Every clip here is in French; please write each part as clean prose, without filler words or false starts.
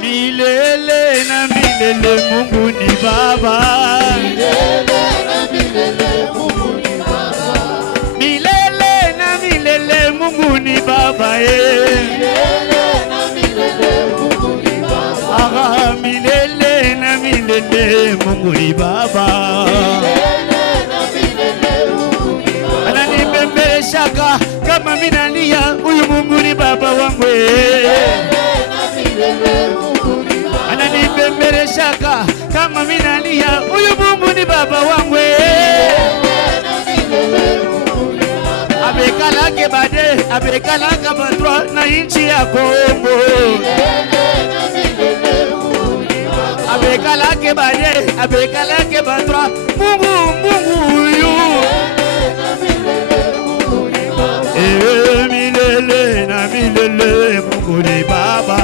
milele na milele Mungu ni Baba. Milele na milele Mungu ni Baba. Milele na milele Mungu ni Baba. Milele na milele Mungu ni Baba. Aha, milele na milele Mungu ni Baba. Milele na milele Mungu ni Baba. Ananibembeleshaka kama minalia, huyu Mungu ni Baba wangu. Ananibembeleshaka kama minalia, huyu Mungu ni Baba wangu. Abekalake bade, abekalaka batwa na inchi ya Kongo. Abekalake bade, abekalake batwa, Mungu huyu. Milele na milele Mungu ni Baba.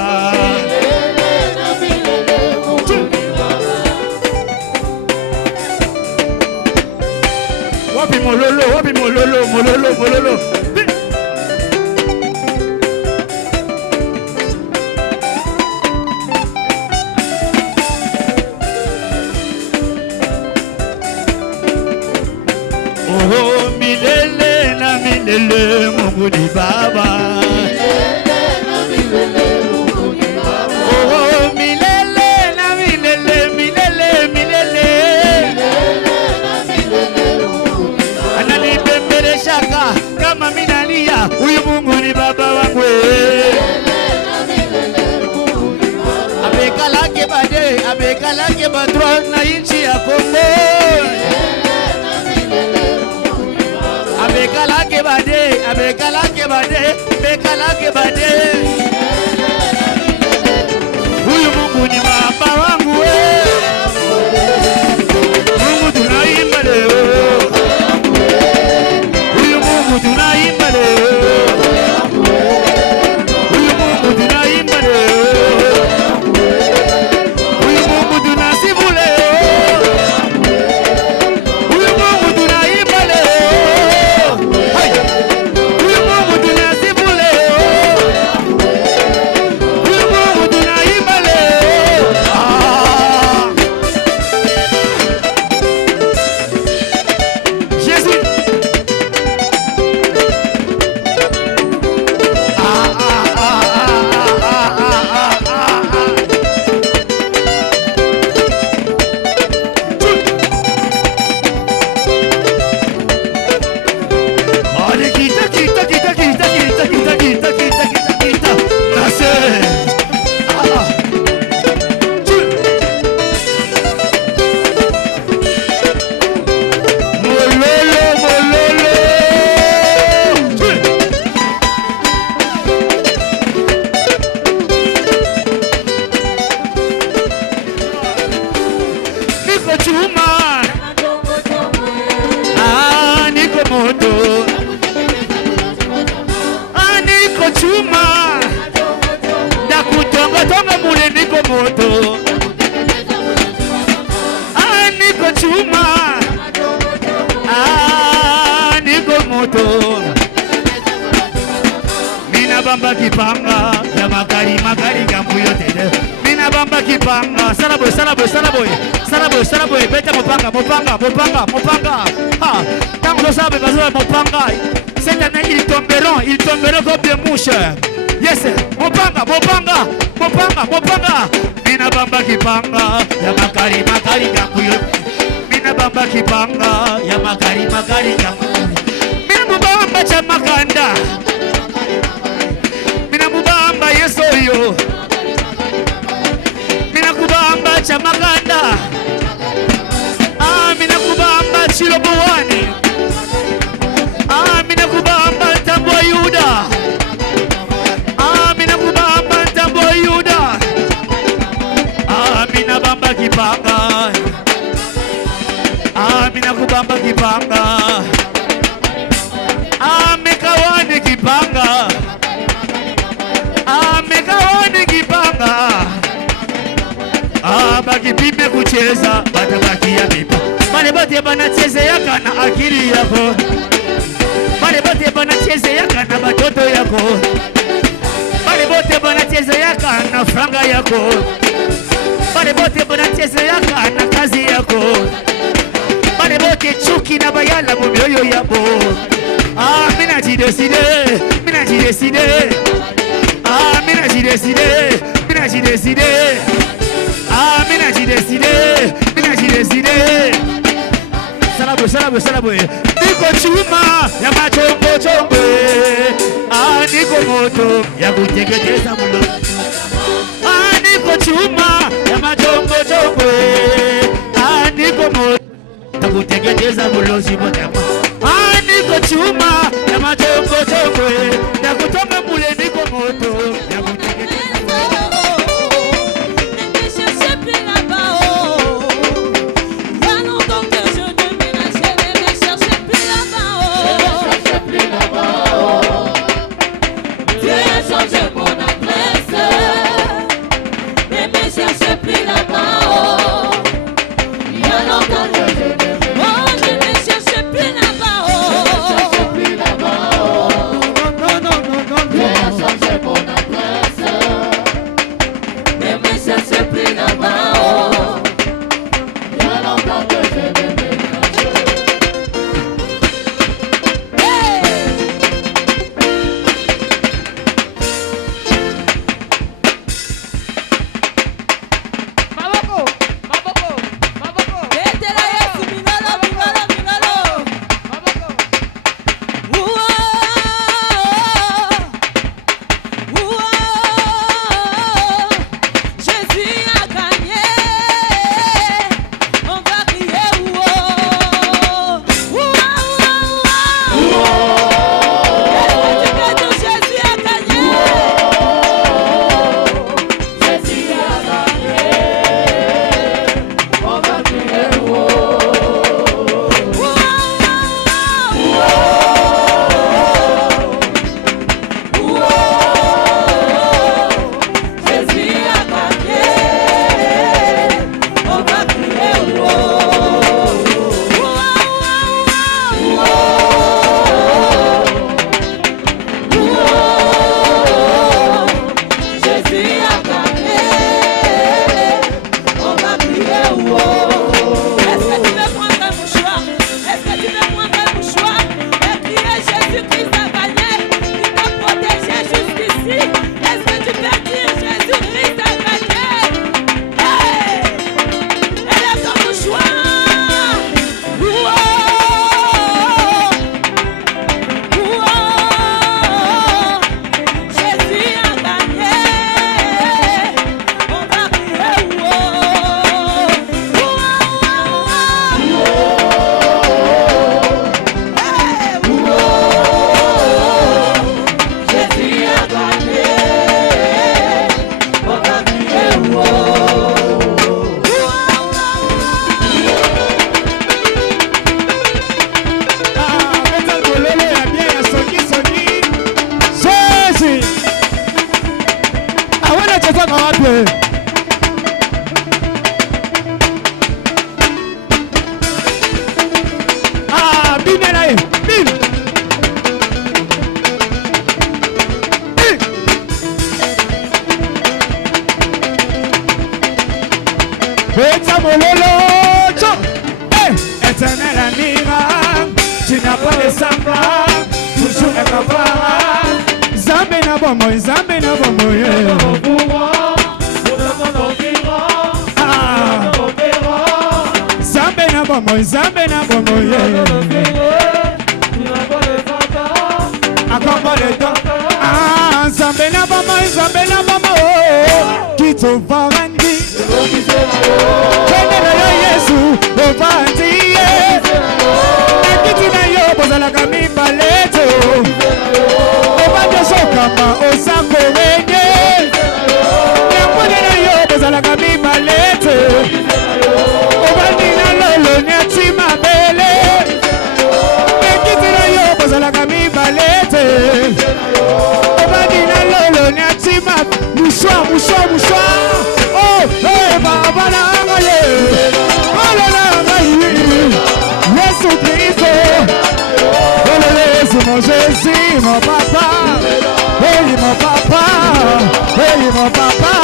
Wapi mololo, wapi mololo, mololo, mololo. Oh, milele na milele Mungu ni Baba. Milele na milele Mungu ni Baba. Oh, milele na milele, milele, milele. Milele na milele Mungu ni Baba. Ananibembeleshaka kama minalia, huyu Mungu ni Baba wangu. Milele na milele Mungu ni Baba. Abekalake bade, abekalake batwa na inchi ya Kongo. Abekalake bade, abekalake bade, abekalake bade. Huyu Mungu ni Baba wangu. Mungu tunaimba leo. Huyu Mungu tunaimba leo. Huyu Mungu tunaimba leo. Huyu Mungu tunasifu leo. Huyu Mungu tunaimba leo. Huyu Mungu tunasifu leo. Huyu Mungu tunaimba leo. Jésus. Allez, quita, quita, quita, quita, quita, quita, quita, quita, quita, quita. Nascer. Mololo, mololo. Niko chuma. Niko moto. Niko chuma. Nakutonga mule niko moto. Niko chuma. Niko moto. Mina bamba kipanga ya makari gambu yote. Mina bamba kipanga. Salaboy, salaboy, salaboy. Salaboy, salaboy. Beta mopanga, mopanga, mopanga, mopanga. Tant que ça, besoin mopanga. Cette année, ils tomberont comme des mouches. Yes, mopanga, mopanga, mopanga, mopanga. Mina bamba kipanga ya makari gambu yote. Mina bamba kipanga ya makari gambu. Mina mubamba cha makanda. Mina mubamba yesoyo. Mina kubamba cha makanda. Mina kubamba chilobowani. Mina kubamba tambo Yuda. Mina kubamba tambo Yuda. Mina bamba kipanga. Mina kubamba kipanga. Mekawani kipanga. Mekawani kipanga. Bakipime kucheza batabakia mipa. Bale bote banachezeyaka na akili yako. Bale bote banachezeyaka na batoto yako. Bale bote bote banachezeyaka na franga yako, bale bote banachezeyaka na kazi yako, bale bote chuki na bayala mu mioyo yabo. Ah, mina jideside, mina jideside. Ah, mina jideside, mina jideside. Ah, mina jideside, mina jideside. Salabo, salabo, salabo. Niko chuma ya machongo chongo. Ah, niko moto ya kuteketeza mulo. Ah, niko chuma ya machongo chongo. Ah, niko moto ya kuteketeza mulo sibotama. Ah, niko chuma ya machongo chongo. Ya kutoka mule niko moto ya kuteketeza. Jésus, mon papa, oui, mon papa. papa, oui mon papa,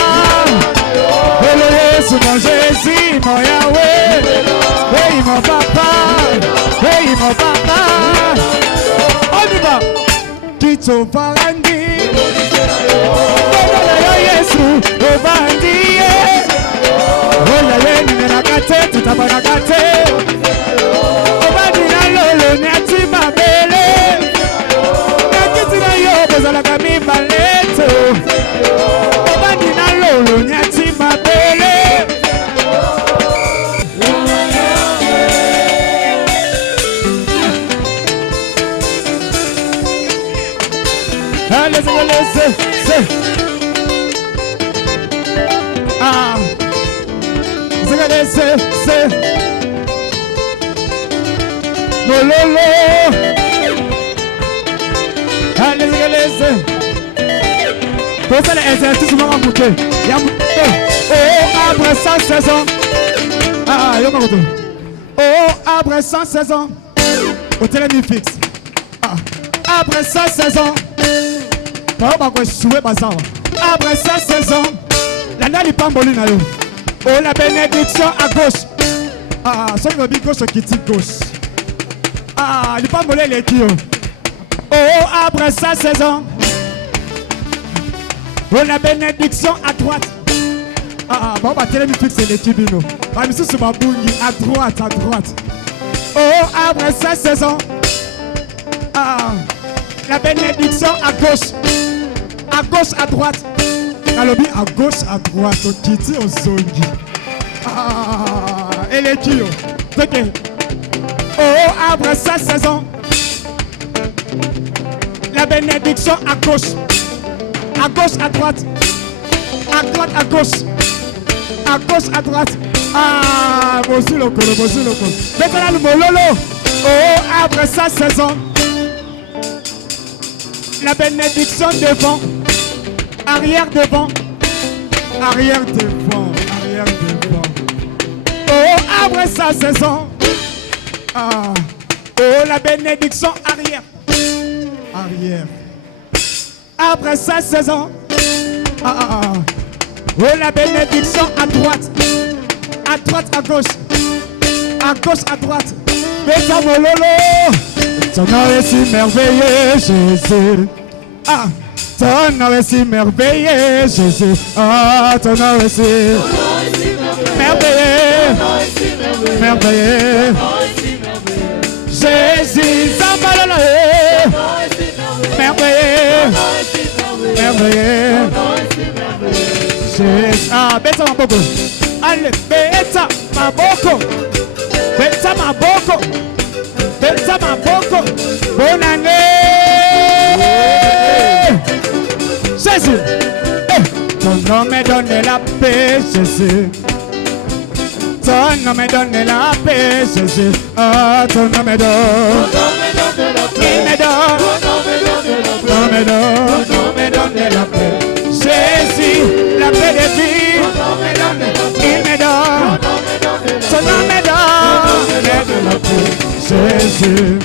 oui Jésus mon Jésus, mon Yahweh, oui mon papa, oui mon papa, on y va, qui t'ont parandi, Yesu, obandi, oh Yahweh ni nakate, tutabanakate, obandi na lolo ni atima bele. Zala kami maleto obandi na lolo nyati mabele allez ah c'est lolo allez pour faire l'exercice on va monter oh après 116 ans oh après 116 ans au téléphone fixe après 116 ans après 116 ans la nani pamboli na yo oh la bénédiction à gauche ça veut dire gauche qui dit gauche il pamboli les qui oh après 116 ans oh la bénédiction à droite bon bah télé fixe c'est l'équipe no bah monsieur sur ma boungi à droite oh après 116 ans la bénédiction à gauche à droite alobi à droite au kiti au zongi et les qui oh après 116 ans la bénédiction à gauche à droite à gauche à droite bosi loko maintenant le mololo oh après 116 ans la bénédiction devant arrière devant oh après 116 ans oh la bénédiction arrière après 116 ans oh la bénédiction à droite à gauche à droite mais ça mololo ton nom est si merveilleux Jésus ton nom est si merveilleux Jésus ton nom est si merveilleux Jésus Zambalala merveilleux Jésus beta maboko allez beta maboko bonne année Jésus ton nom me donne la paix Jésus ton nom me donne la paix Jésus ton nom me donne la paix Jésus la paix de vie il me donne ton nom me donne la paix Jésus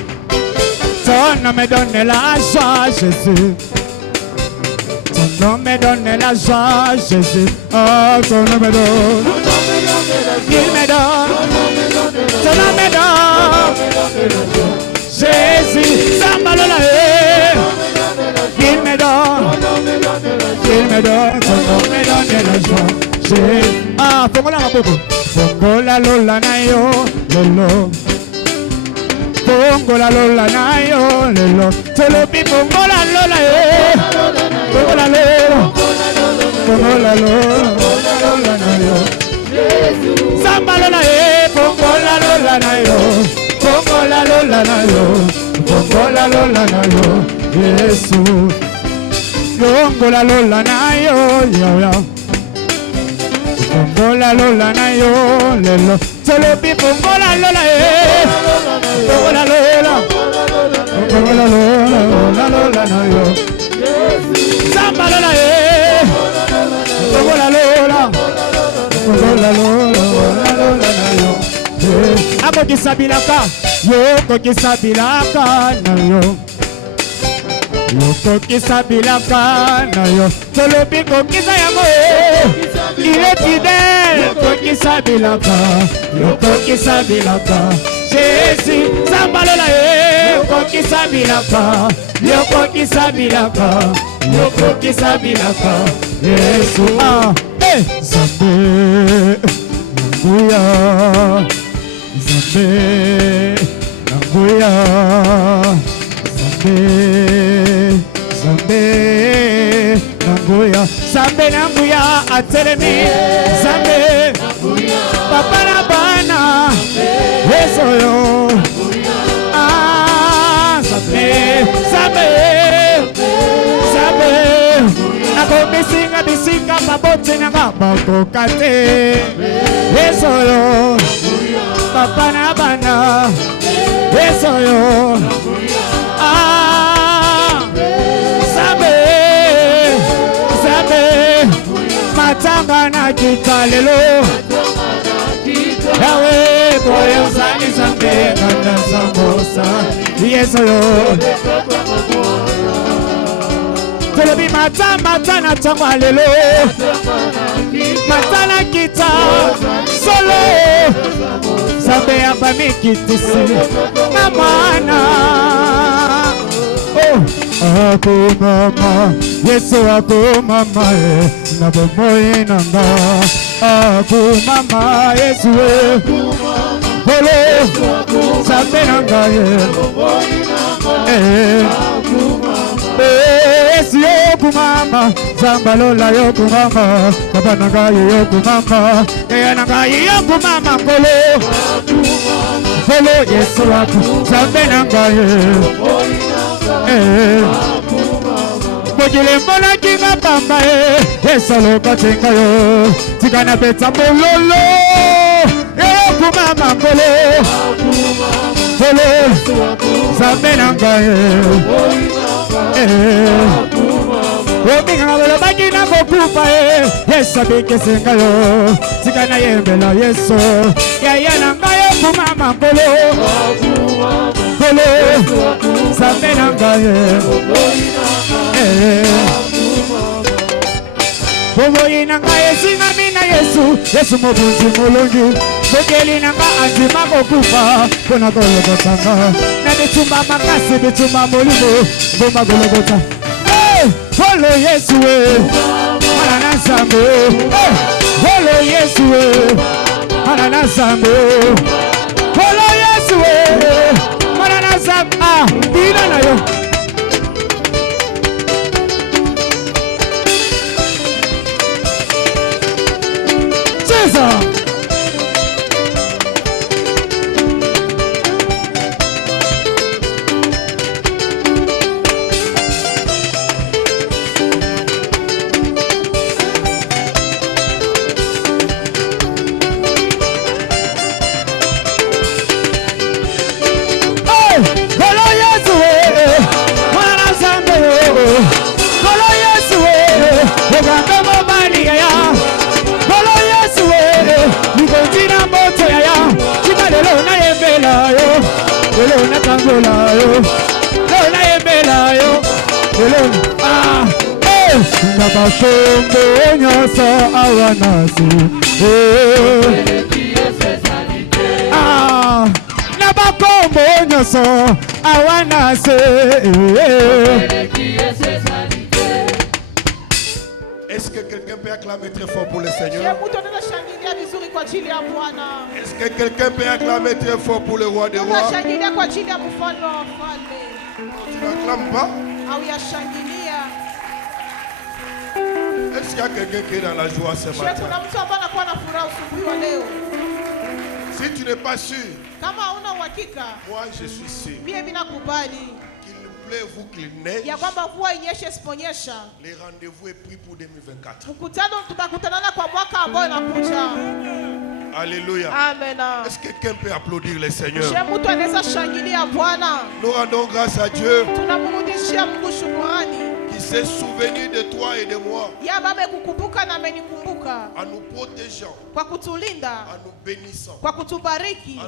ton nom me donne la joie Jésus ton nom me donne la joie Jésus ton nom me donne il me donne ton nom me donne Jésus Sambalala il me donne ton nom me donne la joie Jésus fongola maboko fongola lola na yo lolo fongola lola na yo lolo tolobi fongola lola fongola lola na yo Samba lola fongola lola na yo fongola lola na yo Yesu fongola lola na yo fongola lola na yo lelo tolobi fongola lola fongola lola na yo Samba lola fongola lola na yo ako kisabilaka yo ko kisabilaka na yo yokokisa bilaka na yo tolobi kokisa yango il est fidèle kokisa bilaka yokokisa bilaka Jésus sambalola ye kokisa bilaka yokokisa bilaka yokokisa bilaka Yesu Zambe Nanguya Zambe Nanguya Zambe Zambe Nanguya Zambe Nanguya atelemi Zambe Papa na bana Yesoyo Zambe Zambe Zambe Ako bisinga mabote na bako kate Yesoyo Papa na bana Yesoyo Zambe Zambe Matanga na kitalelo Yawe boyo zani zambe kanda sambosa Yesoyo Tolobi mata na tangwa lelo Mata na kita Solo Zambe ya fami kitisi Na mwana Ako mama Yesu ako mama Na bomoy nanga Ako mama Yesu Bolo Zambe nanga Yesu yoku mama Zambalola yoku mama Baba nangayi yoku mama Eya nangayi yoku mama Kolo Kolo Yesu waku Zambe nangayi Mojile mbona kinga pamba Yesu loka chenga yo Tigana beta mololo Yoku mama Kolo Kolo Zambe nangayi Ominga ngabelo bagina kokupa Yesu abike senga yo Tigana yembela Yesu Yaya nangayo kumama Kolo Kolo Zambe nangaye Boboyi nangaye sinamina Yesu Yesu mobunzi mulungi Bogeli nanga anzima kokufa Kona gologotanga Na bitumba makasi bitumba mulimo Boma gologota Holo Yesu Mana na Zambe Holo Yesu Mana na Zambe Holo Yesu Mana na Zambe Dina na yo Jesus Nabakombo nyasa awanasi Nabakombo nyasa awanasi Est-ce que quelqu'un peut acclamer très fort pour le Seigneur? Est-ce que quelqu'un peut acclamer très fort pour le roi des rois? Tu n'acclames pas? Est-ce qu'il y a quelqu'un qui est dans la joie ce matin? Si tu n'es pas sûr, moi je suis sûr. Qu'il pleuve ou qu'il neige, les rendez-vous est pris pour 2024. Alléluia. Amen. Est-ce que quelqu'un peut applaudir le Seigneur? Nous rendons grâce à Dieu qui s'est souvenu de toi et de moi, en nous protégeant, en nous bénissant, en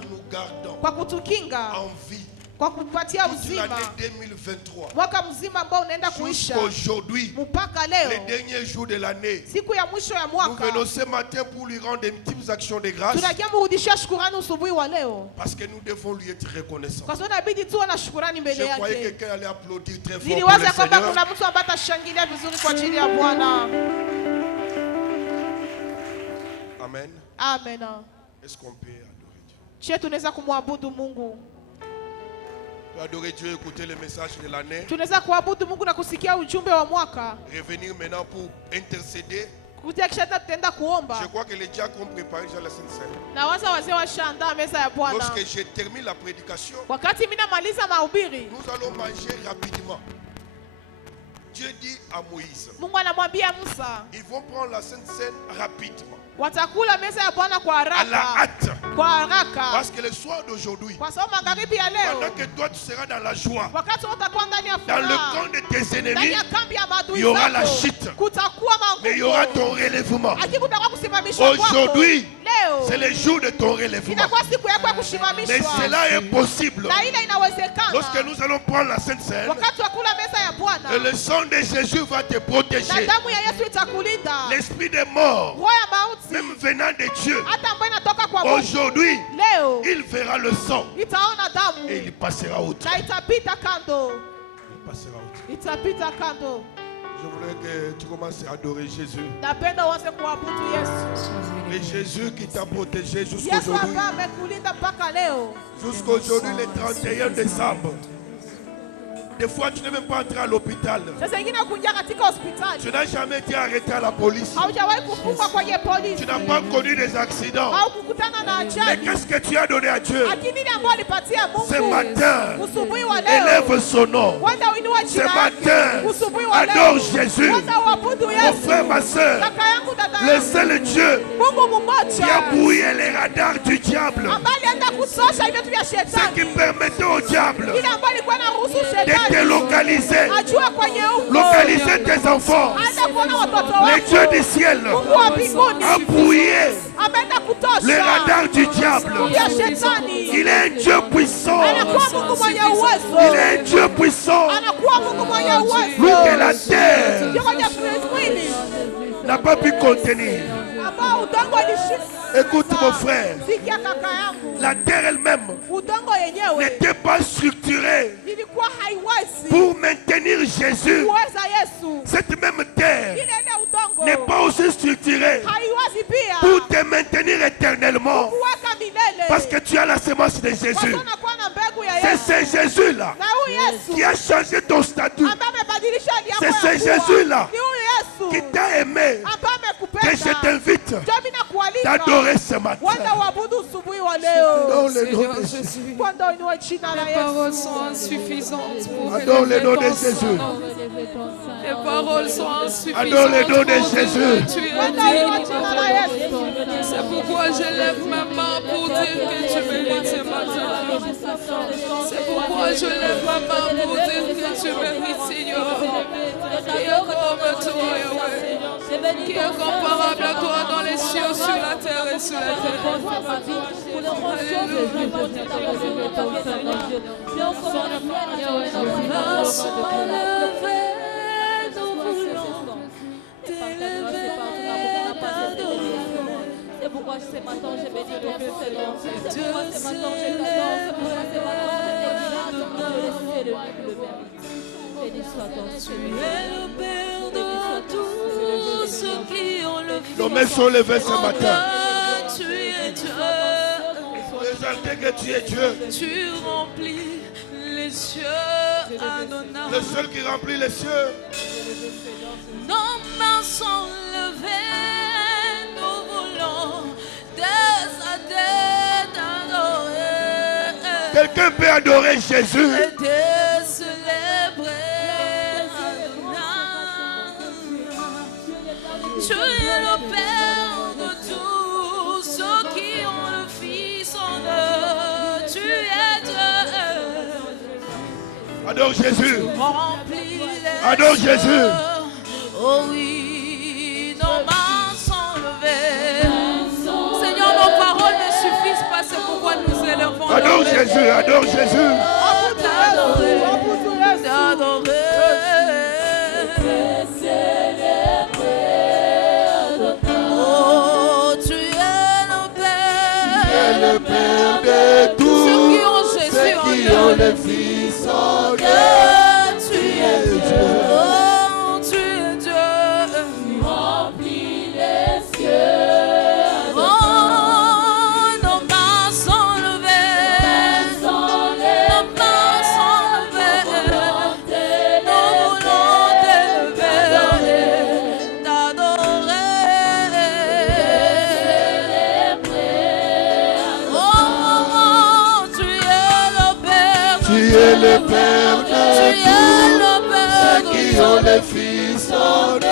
nous gardant en vie kwa kupatia uzima mwaka mzima ambao unaenda kuisha mpaka leo, les derniers jours de l'année. siku ya mwisho ya mwaka. Nous venons ce matin pour lui rendre des petites actions de grâce. Tunakia mrudishia shukrani usubuhi wa leo. Parce que nous devons lui être reconnaissants. Kwa sababu inabidi tuwe na shukrani mbele yake. Je croyais que quelqu'un allait applaudir très fort pour le Niliwaza kwamba Seigneur. kuna mtu ambaye atashangilia vizuri kwa ajili ya Bwana. Amen. Amen. Est-ce qu'on peut adorer Dieu? Je tunaweza kumwabudu Mungu. Adorer Dieu, écouter le message de l'année. Tunaweza kuabudu Mungu na kusikia ujumbe wa mwaka. Revenir maintenant pour intercéder. Kutia kisha tutaenda kuomba. Je crois que les diacres ont préparé déjà la Sainte Seine. Na waza wazee washaandaa meza ya Bwana. Lorsque je termine la prédication, wakati mimi namaliza mahubiri, nous allons manger rapidement. Dieu dit à Moïse, Mungu anamwambia Musa, ils vont prendre la Sainte Seine rapidement. Watakula meza ya Bwana kwa haraka. À la hâte. Kwa haraka. Parce que le soir d'aujourd'hui, kwa sababu magharibi ya leo, pendant que toi tu seras dans la joie, wakati utakuwa ndani ya furaha, dans le camp de tes ennemis, il y aura la chute, mais il y aura ton relèvement. Aujourd'hui, c'est le jour de ton relèvement. Mais cela est possible lorsque nous allons prendre la Sainte Seine et le sang de Jésus va te protéger. L'esprit des morts, même venant de Dieu, aujourd'hui, il verra le sang et il passera au-dessus. Il passera au-dessus. Je voulais que tu commences à adorer Jésus. Et Jésus qui t'a protégé jusqu'aujourd'hui. Jusqu'aujourd'hui, le 31 décembre. Des fois, tu n'es même pas entré à l'hôpital. Tu n'as jamais été arrêté à la police. Tu n'as pas connu des accidents. Mais qu'est-ce que tu as donné à Dieu? Ce matin, élève son nom. Ce matin, adore Jésus. Mon frère, ma soeur, le seul Dieu qui a brouillé les radars du diable, ce qui permettait au diable de te localiser, localiser tes enfants. Le Dieu du ciel a brouillé les radars du diable. Il est un Dieu puissant. Il est un Dieu puissant. Lui que la terre n'a pas pu contenir. Écoute mon frère, la terre elle-même n'était pas structurée pour maintenir Jésus. Cette même terre n'est pas aussi structurée pour te maintenir éternellement. Parce que tu as la semence de Jésus. C'est ce Jésus-là qui a changé ton statut. C'est ce Jésus-là qui t'a aimé. Que je t'invite d'adorer ce matin. Dans le nom de Jésus. Les paroles sont insuffisantes pour adore le nom de Jésus. Les paroles sont insuffisantes. Adore le nom de Jésus. C'est pourquoi je lève ma main pour dire que tu mérites ce matin. C'est pourquoi je lève ma main pour dire que tu mérites, Seigneur. Qui est comme toi, Yahweh. Qui est comparable à toi dans les cieux, sur la terre et sous la terre. C'est pourquoi ce matin je bénis ton Seigneur. C'est pourquoi ce matin je t'adore. C'est pourquoi ce matin je t'exalte. Béni soit ton Dieu. Nos mains sont levées ce matin. Exalter que tu es Dieu. Tu remplis les cieux, Adonai. Le seul qui remplit les cieux. Nos mains sont levées, nous voulons dès sa tête adorer. Quelqu'un peut adorer Jésus. Et de célébrer Adonai. Tu es le Père de tous ceux qui ont le Fils en eux. Tu es Dieu. Adore Jésus. Remplis les Adore Jésus. Oh oui, nos mains sont levées. Seigneur, nos paroles ne suffisent pas, c'est pourquoi nous élevons. Adore Jésus, adore Jésus. Fils en Dieu. Tu es Dieu. Oh, tu es Dieu. Tu remplis les cieux. Oh, nos mains sont levées. Nos mains sont levées. Nous voulons t'élever, t'adorer. Oh, tu es le Père. Tu es le Père de tous ceux qui ont les Fils en Dieu.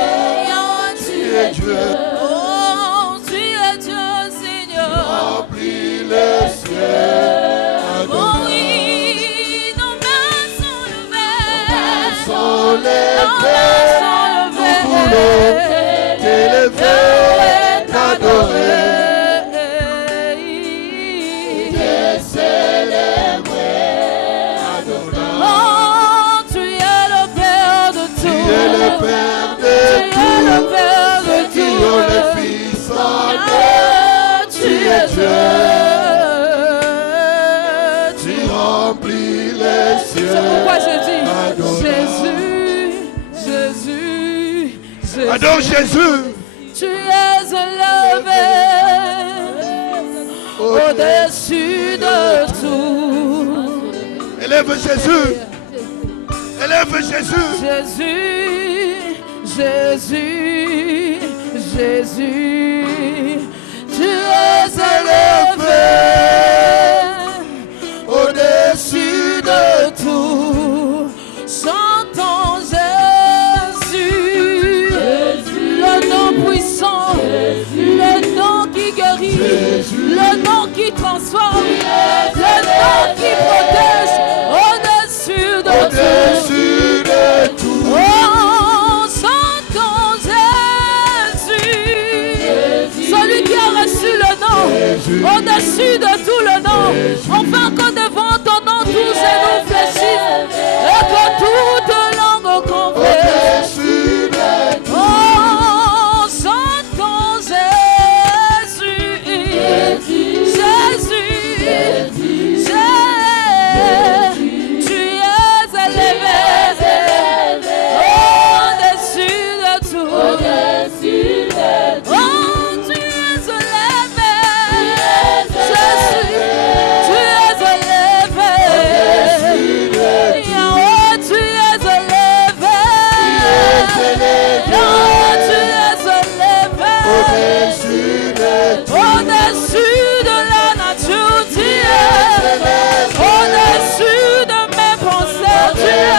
Tu es Dieu. Oh, tu es Dieu, Seigneur. Remplis les cieux. Oh oui, nos mains sont levées. Sont les Nos mains Pères. sont Nous voulons levées. t'élever, t'adorer. Oh, tu es le Père de Tu es tout. le Père de Tu es le tous Père de ceux qui ont les tout. Fils en Dieu. Ah, tu es Dieu. Tu remplis les cieux. C'est pourquoi je dis Adonai. Jésus, Jésus, Adore Jésus. tu es élevé au-dessus de tout. Élève Jésus. Élève Jésus. Jésus, Jésus, Jésus, tu es élevé au-dessus de tout. Chantons Jésus, le nom puissant, le nom qui guérit, le nom qui transforme, le nom qui protège au-dessus de tout. Au-dessus de tout. Oh, chantons Jésus, celui qui a reçu le nom, au-dessus de tout le nom. Enfin que devant ton nom tous genoux fléchissent et que toute langue confesse. Au-dessus de tout. Oh, chantons Jésus, Jésus, Jésus, tu es élevé au-dessus de tout. Oh, tu es élevé, Jésus, tu es élevé. Yahweh, tu es élevé. Yahweh, tu es élevé. Au-dessus de tout. Au-dessus de la nature, tu es. Au-dessus de mes pensées, tu es.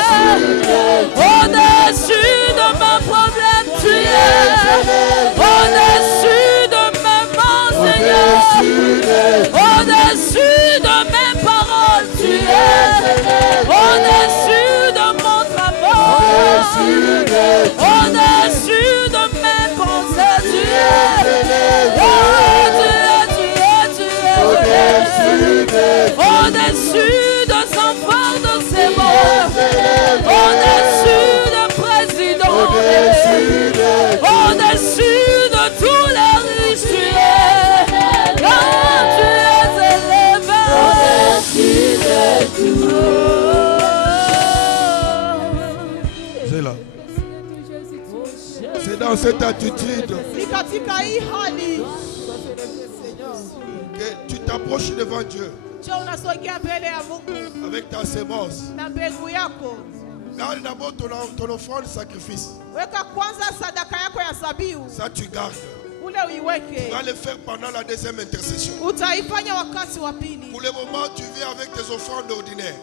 Au-dessus de mes problèmes, tu es. Au-dessus de mes mots, Seigneur. Au-dessus de mes paroles, tu es. Au-dessus de mon travail. Au-dessus de mes pensées, tu es. Oh, au-dessus de son fort, de ses mots, au-dessus de président, au-dessus de tous les riches, tu es, car tu es élevé au-dessus de tout. C'est là. C'est dans cette attitude que tu t'approches devant Dieu avec ta sémence. Garde d'abord ton offrande sacrifice. Ça tu gardes. Tu vas le faire pendant la deuxième intercession. Pour le moment, tu viens avec tes offrandes ordinaires.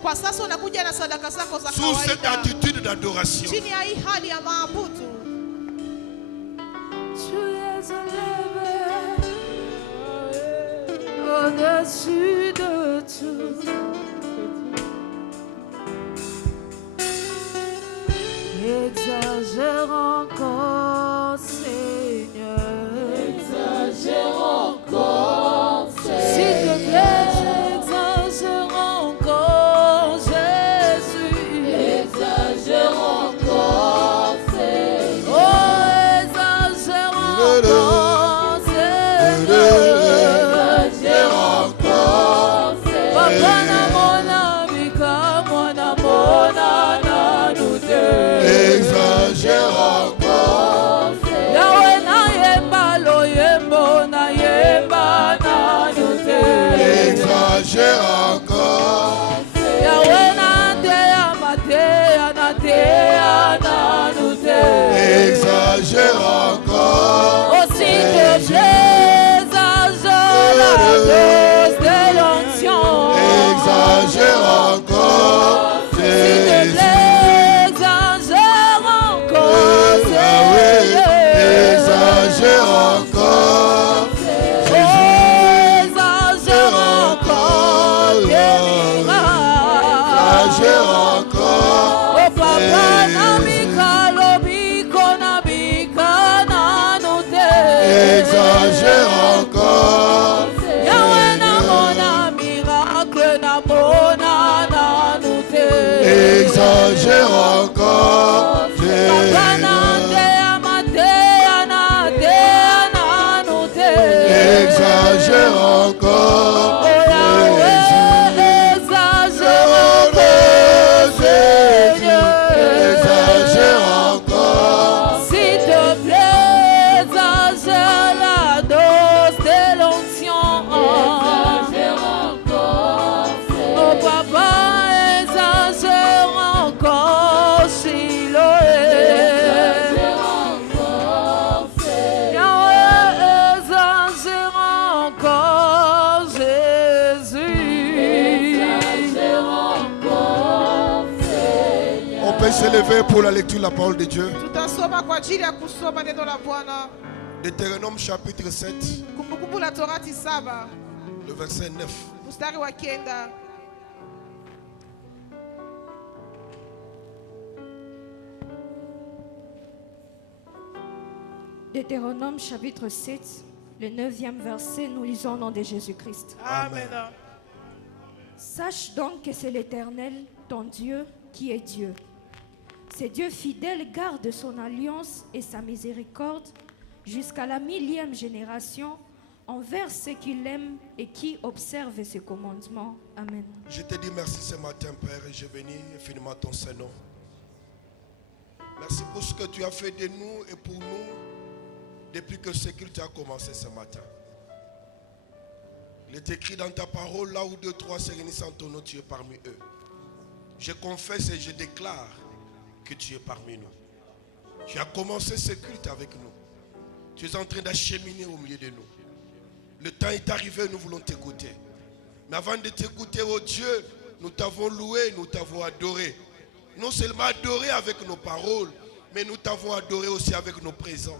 Sous cette attitude d'adoration. Tu es élevé au-dessus de tout. Exagère encore, Seigneur. Exagère encore, Seigneur. S'il te plaît, exagère encore, Jésus. Exagère encore, Seigneur. Oh, exagère encore, Seigneur. Exagère encore, Seigneur. exagère encore. Oh, s'il te plaît, exagère la dose de l'onction. Exagère encore. S'il te plaît, exagère encore. Exagère encore. Exagère encore. Exagère encore. Oh, papa, namika lobiko nabika nanote. Exagère encore. Yahweh namona miracle namona nanote. Exagère encore. Papa nande amate anate ananote. Exagère encore. Oh, Yahweh, exagère encore, Seigneur. Exagère encore. S'il te plaît, exagère la dose de l'onction. Exagère encore, oh papa, exagère encore, Siloé. Exagère encore, Yahweh, exagère encore, Jésus. Exagère encore, Seigneur. On peut s'élever pour la lecture de la parole de Dieu. Tutasoma kwa ajili ya kusoma neno la Bwana. Deutéronome chapitre 7, Kumbukumbu la Torati 7 le verset 9. mstari wa 9. Deutéronome chapitre 7, le 9e verset, nous lisons au nom de Jésus-Christ. Amen. Sache donc que c'est l'Éternel, ton Dieu, qui est Dieu. C'est Dieu fidèle, garde son alliance et sa miséricorde jusqu'à la 1000e génération envers ceux qui l'aiment et qui observent ses commandements. Amen. Je te dis merci ce matin, Père, et je bénis infiniment ton Saint-Nom. Merci pour ce que tu as fait de nous et pour nous depuis que ce culte a commencé ce matin. Il est écrit dans ta parole, là où 2, 3 se réunissent en ton nom, tu es parmi eux. Je confesse et je déclare que tu es parmi nous. Tu as commencé ce culte avec nous. Tu es en train d'acheminer au milieu de nous. Le temps est arrivé, nous voulons t'écouter. Mais avant de t'écouter, oh Dieu, nous t'avons loué, nous t'avons adoré. Non seulement adoré avec nos paroles, mais nous t'avons adoré aussi avec nos présents.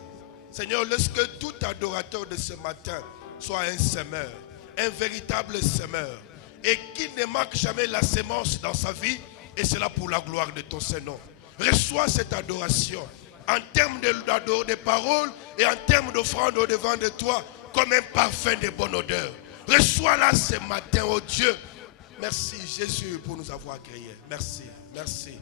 Seigneur, laisse que tout adorateur de ce matin soit un semeur, un véritable semeur, et qu'il ne manque jamais la sémence dans sa vie, et cela pour la gloire de ton Saint-Nom. Reçois cette adoration en termes de paroles et en termes d'offrande au devant de toi, comme un parfum de bonne odeur. Reçois-la ce matin, oh Dieu. Merci Jésus pour nous avoir créés. Merci, merci.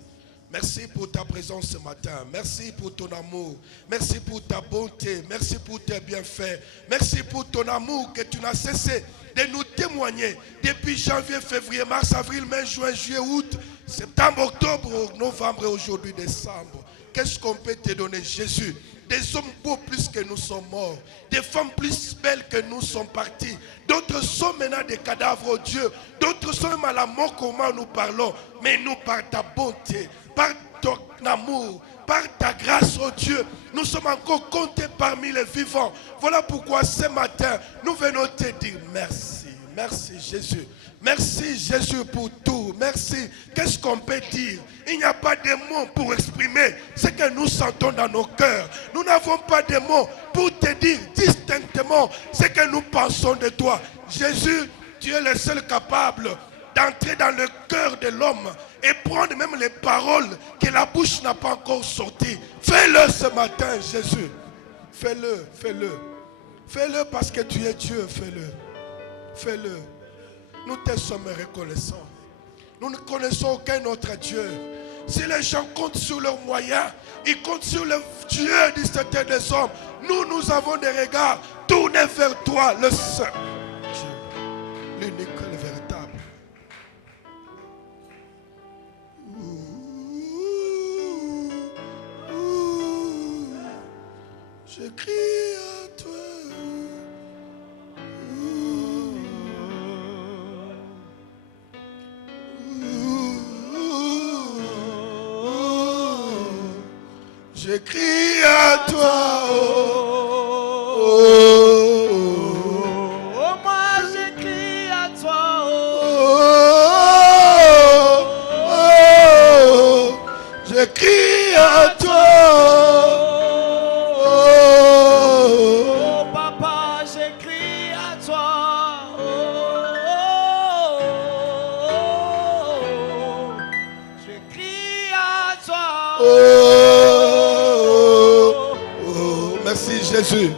Merci pour ta présence ce matin. Merci pour ton amour. Merci pour ta bonté. Merci pour tes bienfaits. Merci pour ton amour que tu n'as cessé de nous témoigner depuis janvier, février, mars, avril, mai, juin, juillet, août, septembre, octobre, novembre et aujourd'hui décembre. Qu'est-ce qu'on peut te donner, Jésus? Des hommes beaux plus que nous sommes morts. Des femmes plus belles que nous sommes partis. D'autres sont maintenant des cadavres, oh Dieu. D'autres sont même à la mort, comment nous parlons. Mais nous, par ta bonté, par ton amour, par ta grâce, oh Dieu, nous sommes encore comptés parmi les vivants. Voilà pourquoi ce matin, nous venons te dire merci. Merci Jésus. Merci Jésus pour tout. Merci. Qu'est-ce qu'on peut dire? Il n'y a pas de mots pour exprimer ce que nous sentons dans nos cœurs. Nous n'avons pas de mots pour te dire distinctement ce que nous pensons de toi. Jésus, tu es le seul capable d'entrer dans le cœur de l'homme et prendre même les paroles que la bouche n'a pas encore sorties. Fais-le ce matin, Jésus. Fais-le, fais-le. Fais-le parce que tu es Dieu, fais-le. Fais-le. Nous te sommes reconnaissants. Nous ne connaissons aucun autre Dieu. Si les gens comptent sur leurs moyens, ils comptent sur le Dieu du Seigneur des hommes. Nous avons des regards tournés vers toi, le seul Dieu, l'unique, le véritable. Je crie à toi. Je crie à toi, moi je crie à toi, je crie à toi, papa, je crie à toi, je crie à toi. Merci Jésus.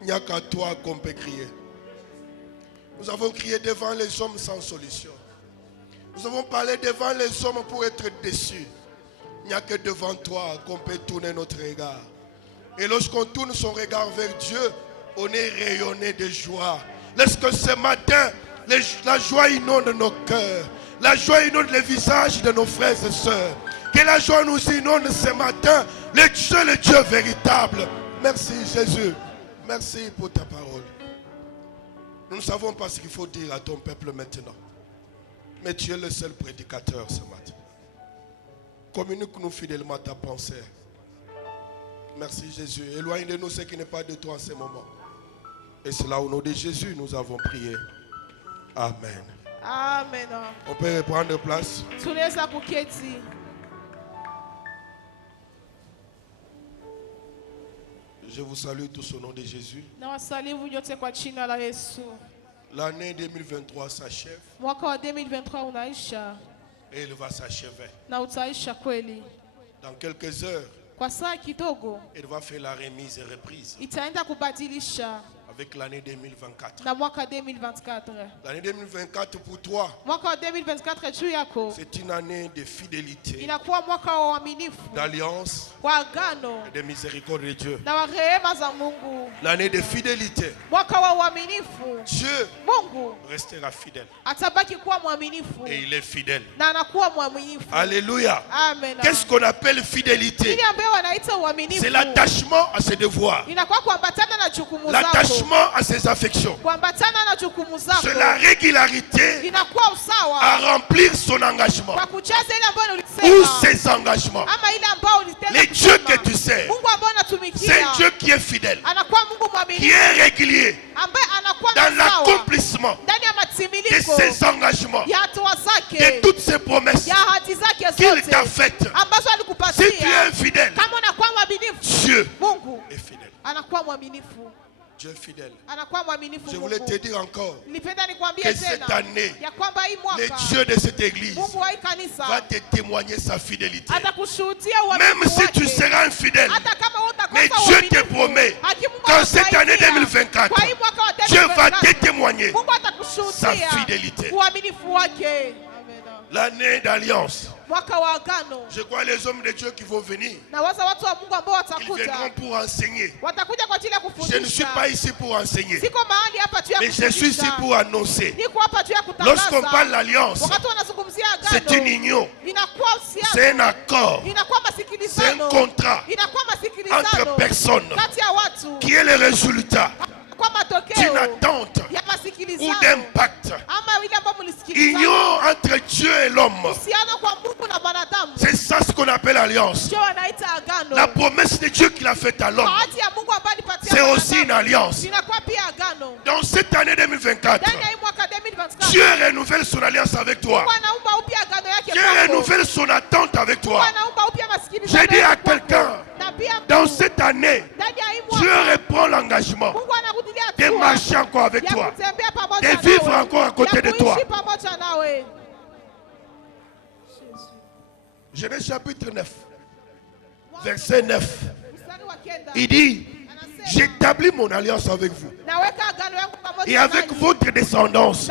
Il n'y a qu'à toi qu'on peut crier. Nous avons crié devant les hommes sans solution. Nous avons parlé devant les hommes pour être déçus. Il n'y a que devant toi qu'on peut tourner notre regard. Et lorsqu'on tourne son regard vers Dieu, on est rayonné de joie. Lorsque ce matin, la joie inonde nos cœurs. La joie inonde les visages de nos frères et sœurs. Que la joie nous inonde ce matin. Le Dieu véritable. Merci Jésus. Merci pour ta parole. Nous ne savons pas ce qu'il faut dire à ton peuple maintenant. Mais tu es le seul prédicateur ce matin. Communique-nous fidèlement ta pensée. Merci Jésus. Éloigne de nous ce qui n'est pas de toi en ce moment. Et c'est là au nom de Jésus nous avons prié. Amen. Amen. On peut reprendre place. Je vous salue tous au nom de Jésus. L'année 2023 s'achève. Et il va s'achever. Dans quelques heures, il va faire la remise et reprise avec l'année 2024. L'année 2024 pour toi, c'est une année de fidélité, d'alliance et de miséricorde de Dieu. L'année de fidélité. Dieu restera fidèle. Et il est fidèle. Alléluia. Qu'est-ce qu'on appelle fidélité? C'est l'attachement à ses devoirs. L'attachement à ses affections. C'est la régularité à remplir son engagement ou ses engagements. Les dieux que tu sais, c'est un Dieu qui est fidèle, qui est régulier dans l'accomplissement de ses engagements, de toutes ses promesses qu'il t'a faites. Si tu es infidèle, Dieu est fidèle. Dieu est fidèle. Je voulais te dire encore que cette année, le Dieu de cette église va te témoigner sa fidélité. Même si tu seras infidèle, mais Dieu te promet qu'en cette année 2024, Dieu va te témoigner sa fidélité. L'année d'alliance. Je crois les hommes de Dieu qui vont venir, ils viendront pour enseigner. Je ne suis pas ici pour enseigner, mais je suis ici pour annoncer. Lorsqu'on parle d'alliance, c'est une union, c'est un accord, c'est un contrat entre personnes qui est le résultat d'une attente ou d'impact. Union entre Dieu et l'homme. C'est ça ce qu'on appelle alliance. La promesse de Dieu qu'il a faite à l'homme, c'est aussi une alliance. Dans cette année 2024, Dieu renouvelle son alliance avec toi. Dieu renouvelle son attente avec toi. J'ai dit à quelqu'un, dans cette année, Dieu reprend l'engagement de marcher encore avec toi, de vivre encore à côté de toi. Genèse chapitre 9, verset 9. Il dit, j'établis mon alliance avec vous et avec votre descendance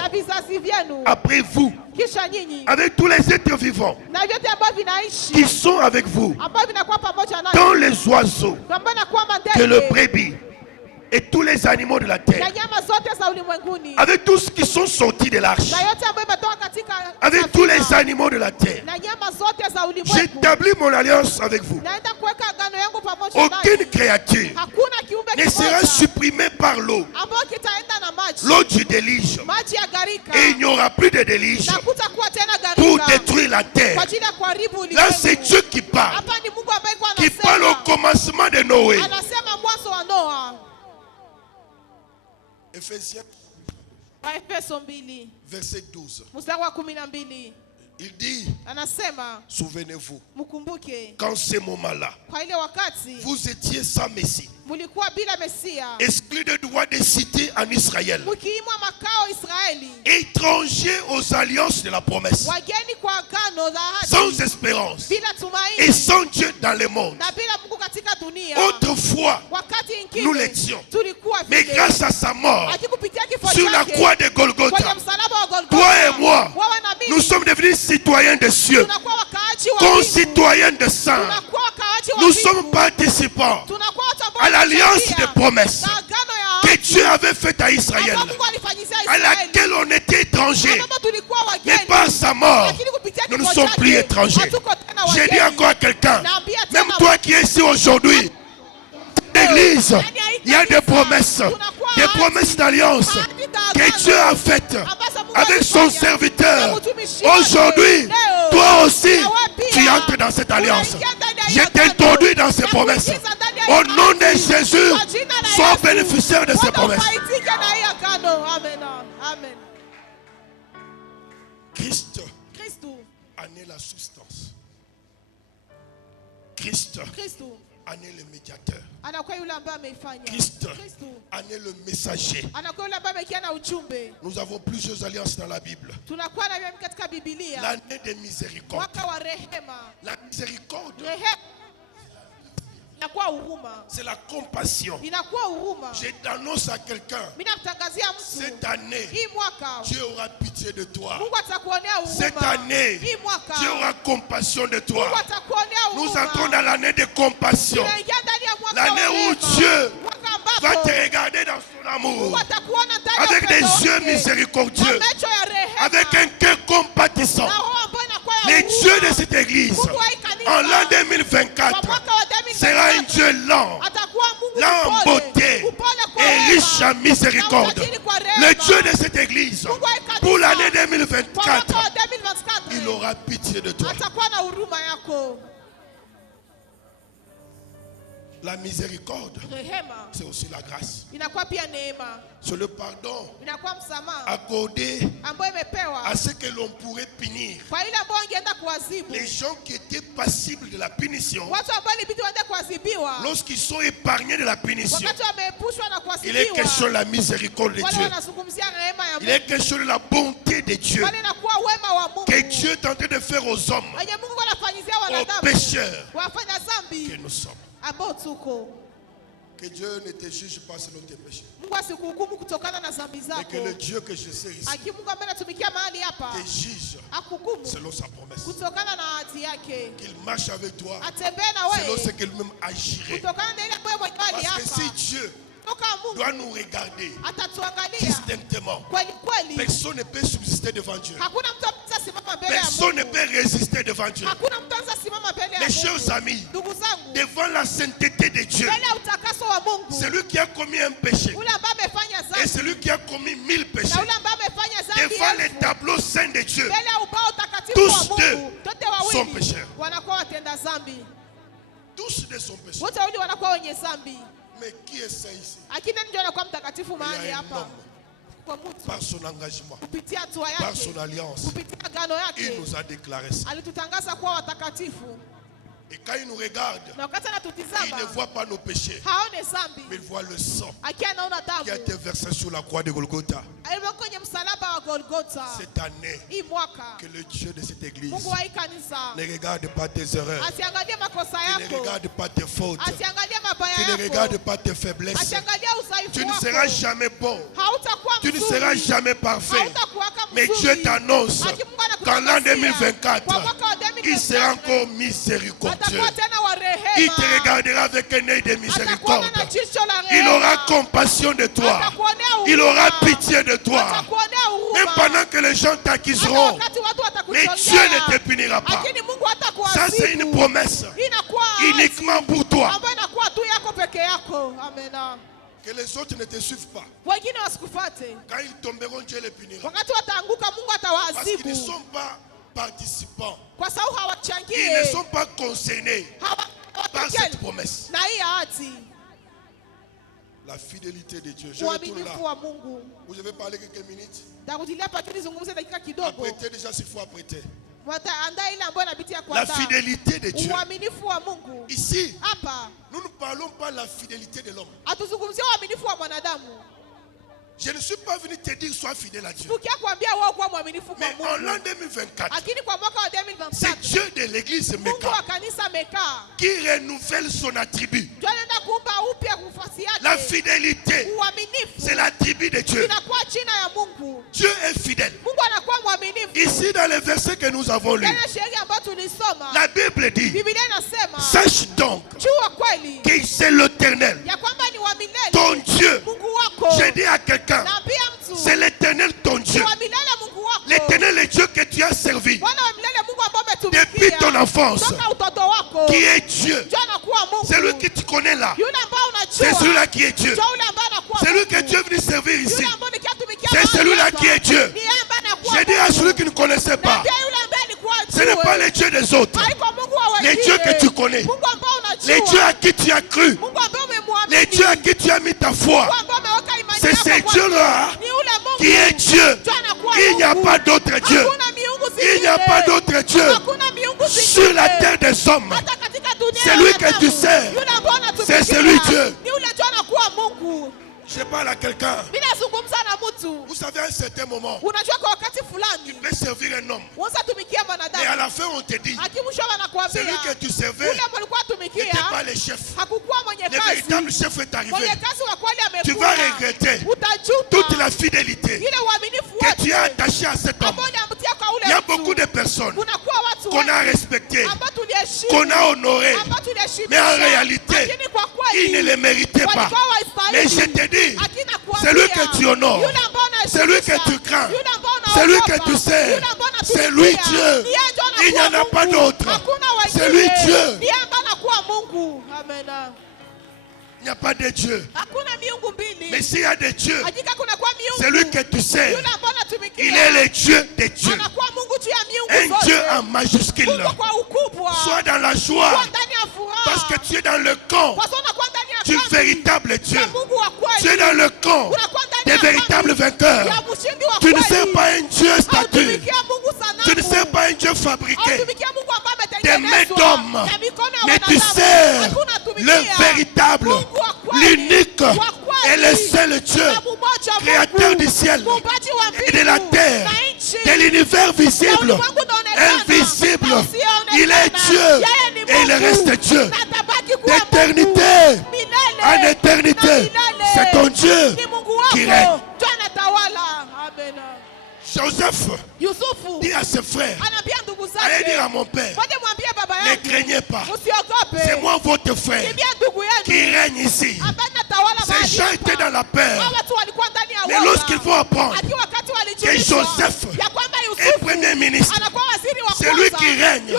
après vous, avec tous les êtres vivants qui sont avec vous, dans les oiseaux, que le brebis et tous les animaux de la terre, avec tous ceux qui sont sortis de l'arche, avec tous les animaux de la terre, j'établis mon alliance avec vous. Aucune créature ne sera supprimée par l'eau, l'eau du déluge, et il n'y aura plus de déluge pour détruire la terre. Là, c'est Dieu qui parle, qui parle au commencement de Noé. Anasema mwanzo wa Noa. Ephésiens Efeso 2 verset 12. Mstari wa 12. Il dit, Anasema souvenez-vous, mkumbuke quand ce moment-là, kwa ile wakati vous étiez sans Messie, mulikuwa bila Mesia, exclus de droit de cité en Israël, mkiimwa makao Israeli, étrangers aux alliances de la promesse, wageni kwa agano la ahadi, sans espérance bila et tumaini sans Dieu dans le monde. na bila Mungu katika dunia. Autrefois, Wakati nous ingine l'étions, tulikuwa mais vile, grâce à sa mort akikupitia kifo sur la chake croix de kwenye Golgotha, msalaba wa Golgotha, toi et moi, wewe na mimi nous sommes devenus citoyens des cieux, tunakuwa wakaaji wa mbingu, concitoyens de saints. tunakuwa wakaaji wa Nous mbingu, sommes participants tunakuwa watu ambao à l'alliance tunachangia de promesses na agano ya que ahadi Dieu avait faite à Israël, ambayo Mungu alifanyizia à Israeli, laquelle on était étrangers. ambapo tulikuwa Mais wageni, par sa mort, lakini kupitia nous ne kifo sommes chake, plus étrangers. hatuko tena J'ai dit wageni. encore à quelqu'un, Naambia tena même toi qui es ici aujourd'hui, l'église, il y a des promesses d'alliance que Dieu a faites avec son serviteur. Aujourd'hui, toi aussi, tu entres dans cette alliance. Je t'introduis dans ces promesses. Au nom de Jésus, sois bénéficiaire de ces promesses. Amen. Christ Kristo en est la substance. Christ en est le médiateur. anakuwa yule ambaye ameifanya. Christ Kristo en est le messager. anakuwa yule ambaye amekia na ujumbe. Nous avons plusieurs alliances dans la Bible. Tunakuwa na mimi katika Biblia. L'année de miséricorde. Mwaka wa rehema. La miséricorde, Rehema inakuwa huruma. c'est la compassion. Inakuwa huruma. Je t'annonce à quelqu'un, Mimi nakutangazia cette mtu. année, Hii mwaka Dieu aura pitié de toi. Mungu atakuonea huruma. Cette année, Hii mwaka Dieu aura compassion de Mungu toi. atakuonea huruma. Nous entrons dans l'année de compassion. Tunaingia ndani ya mwaka L'année wa où rehema. Dieu Mwaka va ambapo te regarder dans son amour, Mungu atakuona ndani ya avec des upendo yeux wake. miséricordieux, Kwa macho ya rehema. avec un cœur compatissant. Na roho ambayo inakuwa ya Le huruma. Dieu de cette église, Mungu wa hii kanisa. en l'an Kwa 2024, mwaka wa 2024, sera un Dieu lent, atakuwa Mungu lent en mpole, beauté mpole kwa et rehema, riche en miséricorde. na utajiri kwa rehema. Le Dieu de cette église, Mungu wa hii kanisa, pour l'année kwa mwaka 2024, wa 2024, il aura pitié de toi. atakuwa na huruma yako. La miséricorde, Rehema c'est aussi la grâce. inakuwa pia neema, C'est le pardon inakuwa msamaha accordé ambayo imepewa à ceux que l'on pourrait punir. kwa ile ambao wangeenda kuadhibu, Les gens qui étaient passibles de la punition, watu ambao ilibidi waende kuadhibiwa, lorsqu'ils sont épargnés de la punition, wakati wameepushwa na il est question de kuadhibiwa, la miséricorde de wale Dieu. wanazungumzia rehema ya Il est Mungu, question de la bonté de Dieu wale inakuwa wema wa Mungu que Dieu est en train de faire aux hommes, wenye Mungu anafanyizia aux wanadamu, pécheurs wafanya que dhambi nous sommes. ambao tuko. Que Dieu ne te juge pas selon tes péchés, Mungu asikuhukumu kutokana na dhambi mais que zako. le Dieu que je sais ici Aki Mungu ambaye anatumikia mahali hapa te juge akuhukumu selon sa promesse. kutokana na ahadi yake, Qu'il marche avec toi atembee na selon ce wewe qu'il même agirait. kutokana na ile ambayo mwenyewe Parce que si aliapa. Dieu Toka doit Mungu nous regarder atatuangalia distinctement, kweli kweli, personne ne peut subsister devant Dieu. hakuna mtu anaweza simama mbele ya Personne ne Mungu, peut résister devant Dieu. hakuna mtu anaweza simama mbele ya Mes chers Mungu. amis, Ndugu zangu, devant la sainteté de Dieu, mbele ya utakaso wa Mungu, celui qui a commis un péché ule ambaye amefanya et dhambi celui qui a commis 1000 péchés, na ule ambaye amefanya dhambi devant les elfu, tableaux saints de Dieu, mbele ya ubao utakatifu tous wa deux Mungu, wote sont wawili pécheurs. wanakuwa watenda dhambi, tous deux sont péchés. wote wawili wanakuwa wenye dhambi. Mais qui est saint ici? Lakini ndio anakuwa mtakatifu mahali Il y a un hapa homme, kwa mtu par son engagement, kupitia hatua par yake, son alliance, kupitia agano il yake nous a déclaré ça. alitutangaza kuwa watakatifu, Et quand il nous regarde, na wakati il anatutizama ne voit pas nos péchés, haone dhambi, mais il voit le sang akiwa anaona qui a damu été versé sur la croix de Golgotha. alivyo kwenye msalaba wa Golgotha. Cette année, Hii mwaka que le Dieu de cette église Mungu wa hii kanisa ne regarde pas tes erreurs, asiangalie makosa ne yako, regarde pas tes fautes, asiangalie mabaya tu ne regardes yako, pas tes faiblesses. asiangalie udhaifu Tu ne wako. seras jamais bon, Hautakuwa tu ne mzuri, seras jamais parfait. hautakuwaka Mais mzuri. Dieu t'annonce Aki Mungu qu'en l'an anakutangazia, 2024, kwa mwaka wa il sera 2024, encore miséricordieux. atakuwa tena wa rehema. Il te regardera avec un œil de miséricorde. Atakuona na jicho la Il rehema. aura compassion de toi. Atakuonea huruma. Il aura pitié de toi. Atakuonea huruma. Même pendant que les gens Hata t'accuseront, wakati watu mais watakuchongea, Dieu ne te punira pas. lakini Mungu Ça, hatakuadhibu. c'est une promesse Inakuwa ahadi uniquement pour toi. ambayo inakuwa tu yako peke yako. Amena. Que les autres ne te suivent pas. Wengine wasikufate. Quand ils tomberont, Dieu les punira. Wakati wataanguka, Mungu Parce qu'ils ne atawaadhibu sont pas participants. kwa sababu Ils ne hawachangii, sont pas concernés. par cette promesse. La fidélité de Dieu. Je retourne là. Vous avez parlé quelques minutes. Apprêtez déjà s'il faut apprêter. La fidélité de Dieu. Ici, nous ne parlons pas de la fidélité de l'homme. Je ne suis pas venu te dire sois fidèle à Dieu. Mais en l'an 2024, c'est Dieu de l'église Meka qui renouvelle son attribut. La fidélité, c'est l'attribut de Dieu. Dieu est fidèle. Ici dans les versets que nous avons lus, la Bible dit, sache donc que c'est l'Éternel, ton Dieu. J'ai dit à quelqu'un, c'est l'Éternel ton Dieu. L'Éternel est Dieu que tu as servi depuis ton enfance, qui est Dieu. C'est lui que tu connais là. C'est celui-là qui est Dieu. C'est lui que Dieu est venu servir ici. C'est celui-là qui est Dieu. J'ai dit à celui qui ne connaissait pas, ce n'est pas les dieux des autres. Les dieux que tu connais. Les dieux à qui tu as cru. Les dieux à qui tu as mis ta foi. C'est ces dieux-là qui est Dieu. Il n'y a pas d'autre Dieu. Il n'y a pas d'autre Dieu sur la terre des hommes. C'est lui que tu sers. C'est celui Dieu. Je parle à quelqu'un. Vous savez, à un certain moment, tu peux servir un homme. Et à la fin, on te dit, celui que tu servais n'était pas le chef. Le véritable chef est arrivé. Tu vas regretter toute la fidélité que tu as attachée à cet homme. Il y a beaucoup de personnes qu'on a respectées, qu'on a honorées, mais en réalité, ils ne les méritaient pas. Mais je te dis, celui que tu honores, celui que tu crains, celui que tu sais, c'est lui Dieu. Il n'y en a pas d'autre. C'est lui Dieu. Il n'y a pas de Dieu. Mais s'il y a des dieux, c'est lui que tu sais. Il est le Dieu des dieux. Un Dieu en majuscule. Sois dans la joie. Parce que tu es dans le camp du véritable Dieu. Tu es dans le camp des véritables vainqueurs. Tu ne sais pas un Dieu statue. Tu ne sais pas un Dieu fabriqué des mains d'hommes. Mais tu sais le véritable, l'unique et le seul Dieu, créateur du ciel et de la terre, de l'univers visible, invisible. Il est Dieu et il reste Dieu. D'éternité en éternité, c'est ton Dieu qui règne. Joseph dit à ses frères, allez dire à mon père, ne craignez pas, c'est moi votre frère qui règne ici. Ces gens étaient dans la peur. Mais lorsqu'ils vont apprendre que Joseph est premier ministre, c'est lui qui règne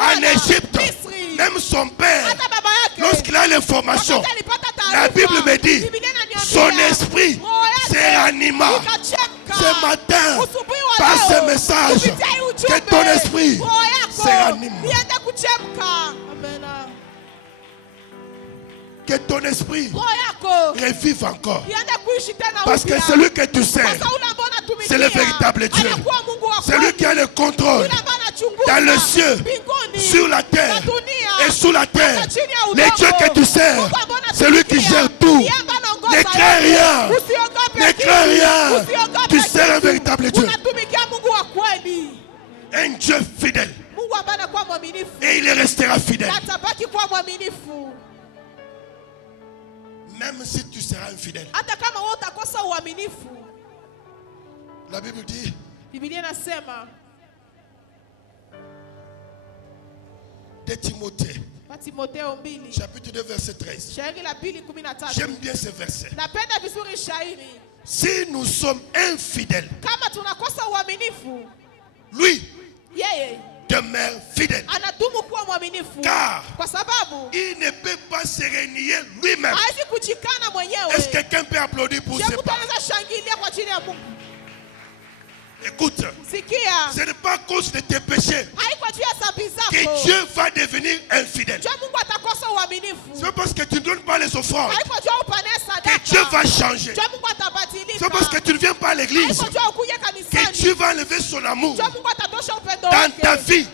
en Égypte, même son père, lorsqu'il a l'information, la Bible me dit, son esprit se ranima. Ce matin, par ce message, que ton esprit se ranime. Que ton esprit revive encore. Parce que celui que tu sers, c'est le véritable Dieu. Celui qui a le contrôle dans le ciel, sur la terre et sous la terre. Les dieux que tu sers, c'est lui qui gère tout. Ne crains rien. Ne crains rien. Tu sers un véritable Dieu. Un Dieu fidèle. Et il restera fidèle. Même si tu seras infidèle. La Bible dit, de Timothée, chapitre 2, verset 13. J'aime bien ce verset. Si nous sommes infidèles, lui demeure fidèle. Car il ne peut pas se renier lui-même. Est-ce que quelqu'un peut applaudir pour ce pas? Écoute, ce n'est pas à cause de tes péchés que Dieu va devenir infidèle. C'est parce que tu ne donnes pas les offrandes que Dieu va changer. C'est parce que tu ne viens pas à l'église que Dieu va enlever son amour dans ta vie.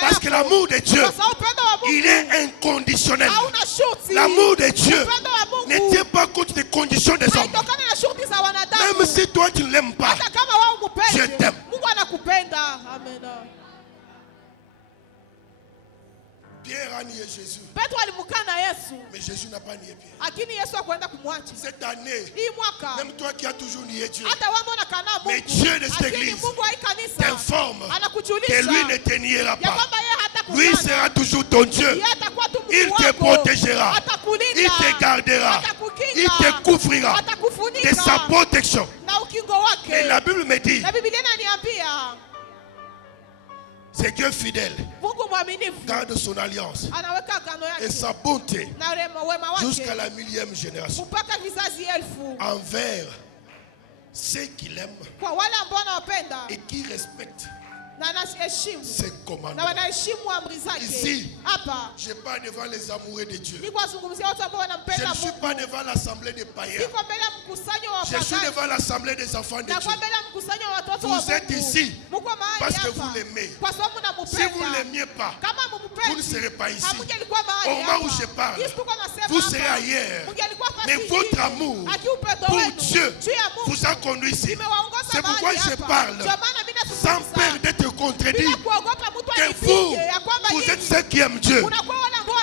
Parce que l'amour de Dieu, il est inconditionnel. L'amour de Dieu ne tient pas compte des conditions des hommes. Même si toi tu ne l'aimes pas, Dieu t'aime. Pierre a nié Jésus. Mais Jésus n'a pas nié Pierre. Cette année, même toi qui as toujours nié Dieu, mais Dieu de cette église t'informe que lui ne te niera pas. Lui sera toujours ton Dieu. Il te protégera. Il te gardera. Il te couvrira de sa protection. Et la Bible me dit, c'est Dieu fidèle, garde son alliance et sa bonté jusqu'à la 1000e génération envers ceux qui l'aiment et qui respectent ses commandements. Ici, je ne suis pas devant les amoureux de Dieu. Je ne suis pas devant l'assemblée des païens. Je suis devant l'assemblée des enfants de Dieu. Vous êtes ici parce que vous l'aimez. Si vous ne l'aimiez pas, vous ne serez pas ici. Au moment où je parle, vous serez ailleurs. Mais votre amour pour Dieu vous a conduit ici. C'est pourquoi je parle sans peur d'être contredit. Que vous êtes ceux qui aiment Dieu.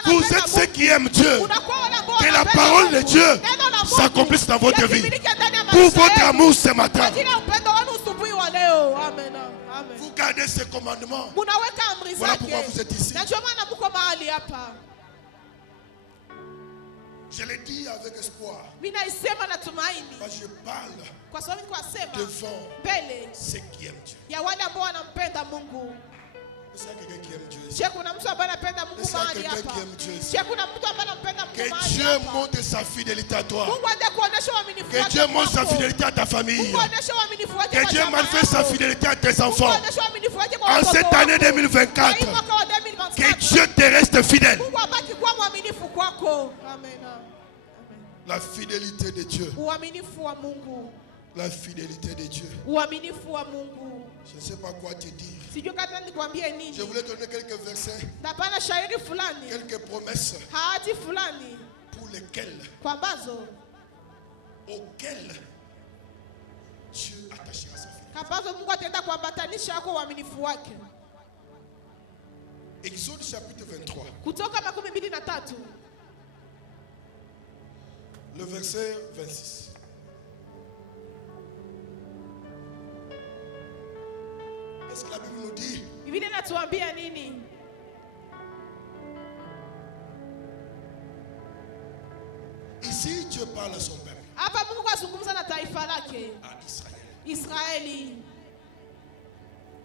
Vous êtes ceux qui aiment Dieu. Que la parole de Dieu s'accomplisse dans votre vie. Pour votre amour ce matin, vous gardez ces commandements. Voilà pourquoi vous êtes ici. Je l'ai dit avec espoir. Parce que je parle devant ceux qui aiment Dieu. C'est quelqu'un qui aime Dieu. C'est quelqu'un qui aime Dieu. Que Dieu montre sa fidélité à toi. Que Dieu montre sa fidélité à ta famille. Que Dieu manifeste sa fidélité à tes enfants. En cette année 2024, que Dieu te reste fidèle. La fidélité de Dieu. La fidélité de Dieu. Je ne sais pas quoi te dire. Je voulais donner quelques versets, quelques promesses pour lesquelles, auxquelles Dieu attachera sa fidélité. Exode chapitre 23. Le verset 26. Qu'est-ce que la Bible nous dit? Ici, Dieu parle à son peuple. À Israël.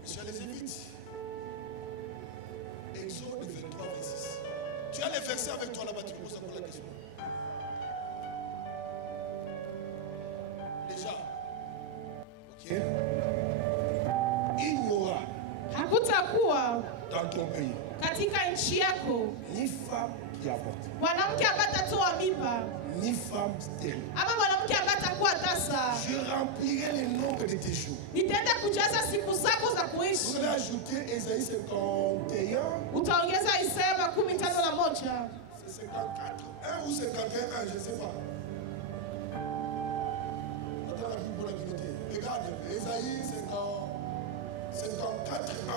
Je les invite. Exode 23, 26. Tu as les versets avec toi là-bas, tu poses encore la question. Déjà. Ok. Il n'y aura dans ton pays ni femme qui avorte, ni femme stérile. Je remplirai le nombre de tes jours. Vous allez ajouter Ésaïe 51. C'est 54, 1 ou 51, je ne sais pas. Attends la Bible pour la dignité. Regarde, Ésaïe 54, 1.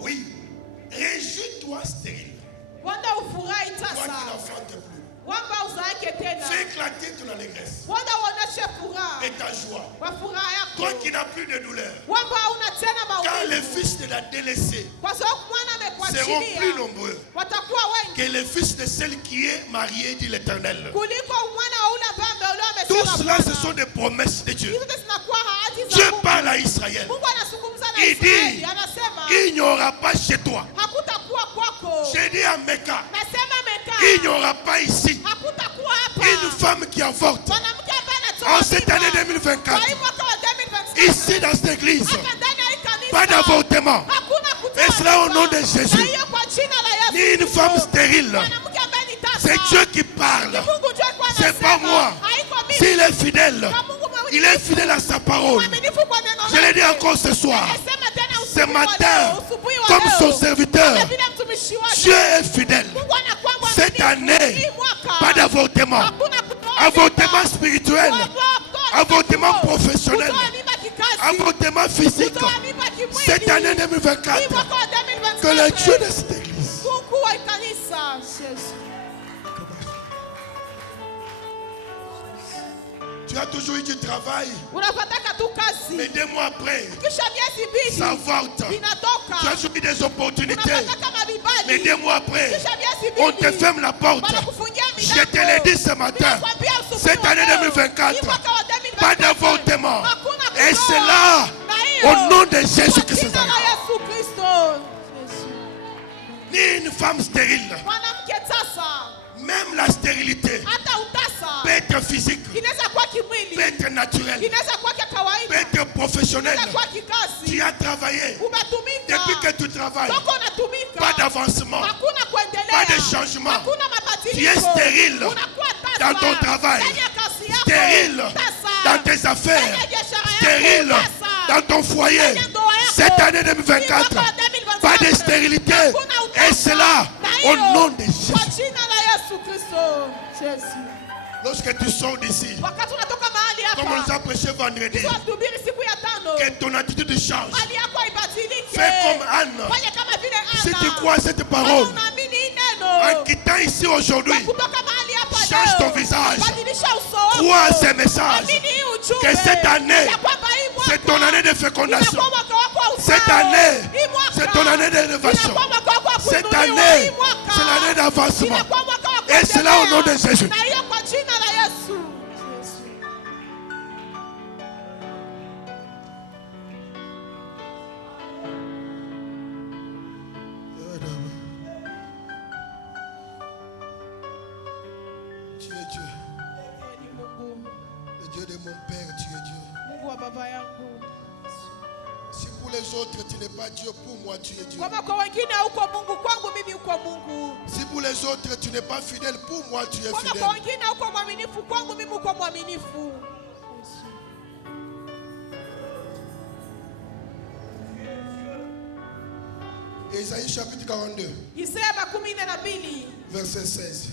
Oui, réjouis-toi stérile. Toi qui n'enfantes plus. Fais éclater ton allégresse et ta joie. Toi qui n'as plus de douleur. Car les fils de la délaissée seront plus nombreux que les fils de celle qui est mariée, dit l'Éternel. Tout cela, ce sont des promesses de Dieu. Dieu parle à Israël. Il dit, il n'y aura pas chez toi. J'ai dit à Mecca, il n'y aura pas ici une femme qui avorte. En cette année 2024, ici dans cette église, pas d'avortement. avortement. Et cela au nom de Jésus. Ni une femme stérile. C'est Dieu qui parle. C'est pas moi. S'il est fidèle, il est fidèle à sa parole. Je l'ai dit encore ce soir. Ce matin, comme son serviteur, Dieu est fidèle. Cette année, pas d'avortement. Avortement spirituel. Avortement professionnel. Avortement physique. Cette année 2024, que le Dieu de cette église. Tu as toujours eu du travail. Mais 2 mois après, ça avorte. Tu as toujours eu des opportunités. Mais 2 mois après, on te ferme la porte. Je te l'ai dit ce matin. Cette année 2024, pas d'avortement. Et c'est là, au nom de Jésus-Christ. Ni une femme stérile. Même la stérilité peut être physique, peut être naturelle, peut être professionnelle. Tu as travaillé. Depuis que tu travailles, pas d'avancement, pas de changement. Tu es stérile dans ton travail, stérile dans tes affaires, stérile dans ton foyer. Cette année 2024, pas de stérilité. Et c'est là, au nom de Jésus. Lorsque tu sors d'ici, comme on nous a prêché vendredi, que ton attitude change. Fais comme Anne. Si tu crois à cette parole, en quittant ici aujourd'hui, change ton visage. Crois à ces messages. Que cette année, c'est ton année de fécondation. Cette année, c'est ton année d'élévation. Cette année, c'est l'année d'avancement. Et c'est là au nom de Jésus. Tu es Dieu. Le Dieu de mon Père, tu es Dieu. Si pour les autres tu n'es pas Dieu, pour moi tu es Dieu. Si pour les autres tu n'es pas fidèle, pour moi tu es fidèle. Ésaïe chapitre 42, verset 16.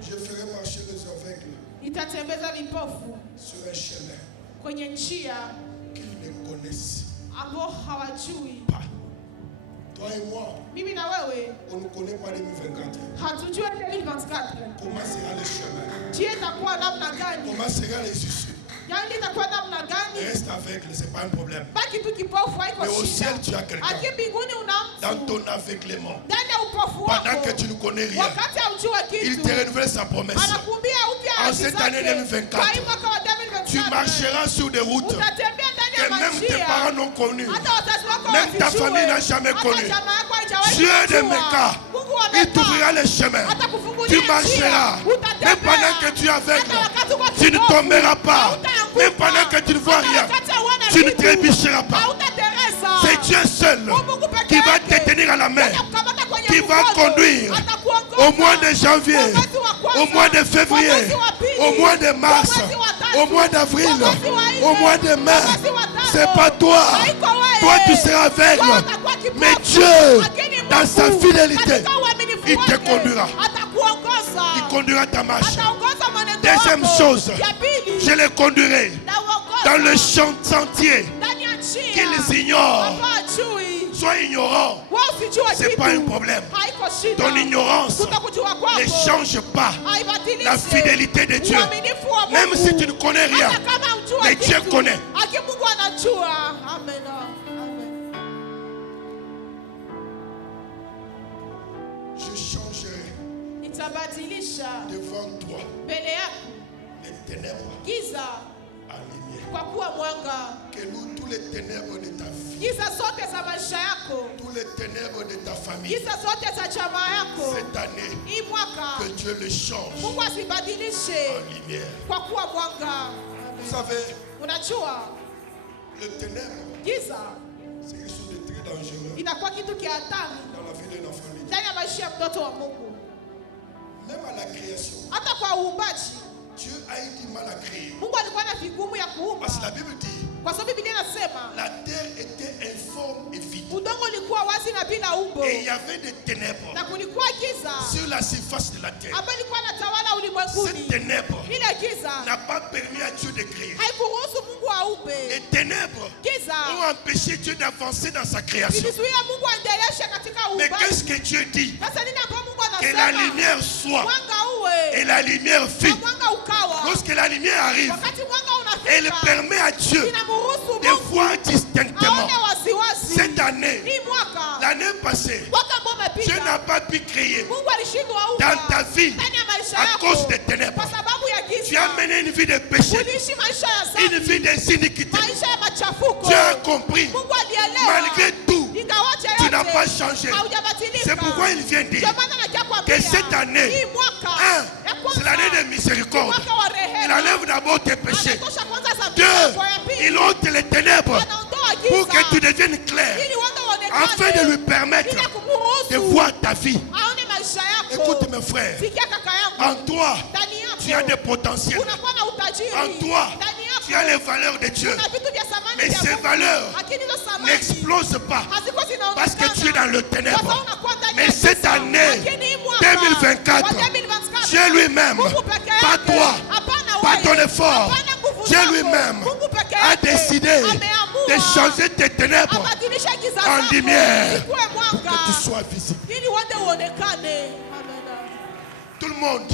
Je ferai marcher les aveugles sur un chemin qu'ils ne connaissent pas. Toi et moi, on ne connaît pas 2024. Comment sera le chemin? Comment sera les issues? Reste aveugle, ce n'est pas un problème. Mais au ciel, tu as quelqu'un. Dans ton aveuglement, pendant que tu ne connais rien, il te renouvelle sa promesse. En cette année 2024, tu marcheras sur des routes que même tes parents n'ont connues, même ta famille n'a jamais connues. Dieu de Mecca, il t'ouvrira les chemins. Tu marcheras. Même pendant que tu es aveugle, tu ne tomberas pas. Même pendant que tu ne vois rien, tu ne trébucheras pas. C'est Dieu seul qui va te tenir à la main, qui va conduire au mois de janvier, au mois de février, au mois de mars, au mois d'avril, au mois de mai. C'est pas toi. Toi tu seras aveugle. Mais Dieu, dans sa fidélité, il te conduira. Il conduira ta marche. Deuxième chose, je les conduirai dans le sentier qu'ils ignorent. Sois ignorant, ce n'est pas un problème. Ton ignorance ne change pas la fidélité de Dieu. Même si tu ne connais rien, mais Dieu connaît. Je changerai devant toi les ténèbres en lumière. Que nous, tous les ténèbres de ta vie, Tous les ténèbres de ta famille. Cette année, que Dieu les change en lumière. Vous savez, le ténèbre, c'est quelque chose de très dangereux dans la vie d'un enfant de Dieu. Même à la création, Dieu a eu du mal à créer. Parce que la Bible dit, la terre était informe et vide. Et il y avait des ténèbres sur la surface de la terre. Cette ténèbre n'a pas permis à Dieu de créer. Les ténèbres ont empêché Dieu d'avancer dans sa création. Mais qu'est-ce que Dieu dit? Que la lumière soit. Et la lumière fit. Lorsque la lumière arrive, elle permet à Dieu de voir distinctement. Cette année, l'année passée, Dieu n'a pas pu créer dans ta vie à cause des ténèbres. Tu as mené une vie de péché, une vie des iniquités. Tu as compris, malgré tout, tu n'as pas changé. C'est pourquoi il vient dire que cette année, c'est l'année de miséricorde. Il enlève d'abord tes péchés. 2, il ôte les ténèbres pour que tu deviennes clair, afin de lui permettre de voir ta vie. Écoute mes frères, en toi, tu as des potentiels. En toi, tu as les valeurs de Dieu. Mais ces valeurs n'explosent pas parce que tu es dans le ténèbre. Mais cette année 2024, Dieu lui-même, pas toi, pas ton effort, Dieu lui-même a décidé de changer tes ténèbres en lumière pour que tu sois visible. Tout le monde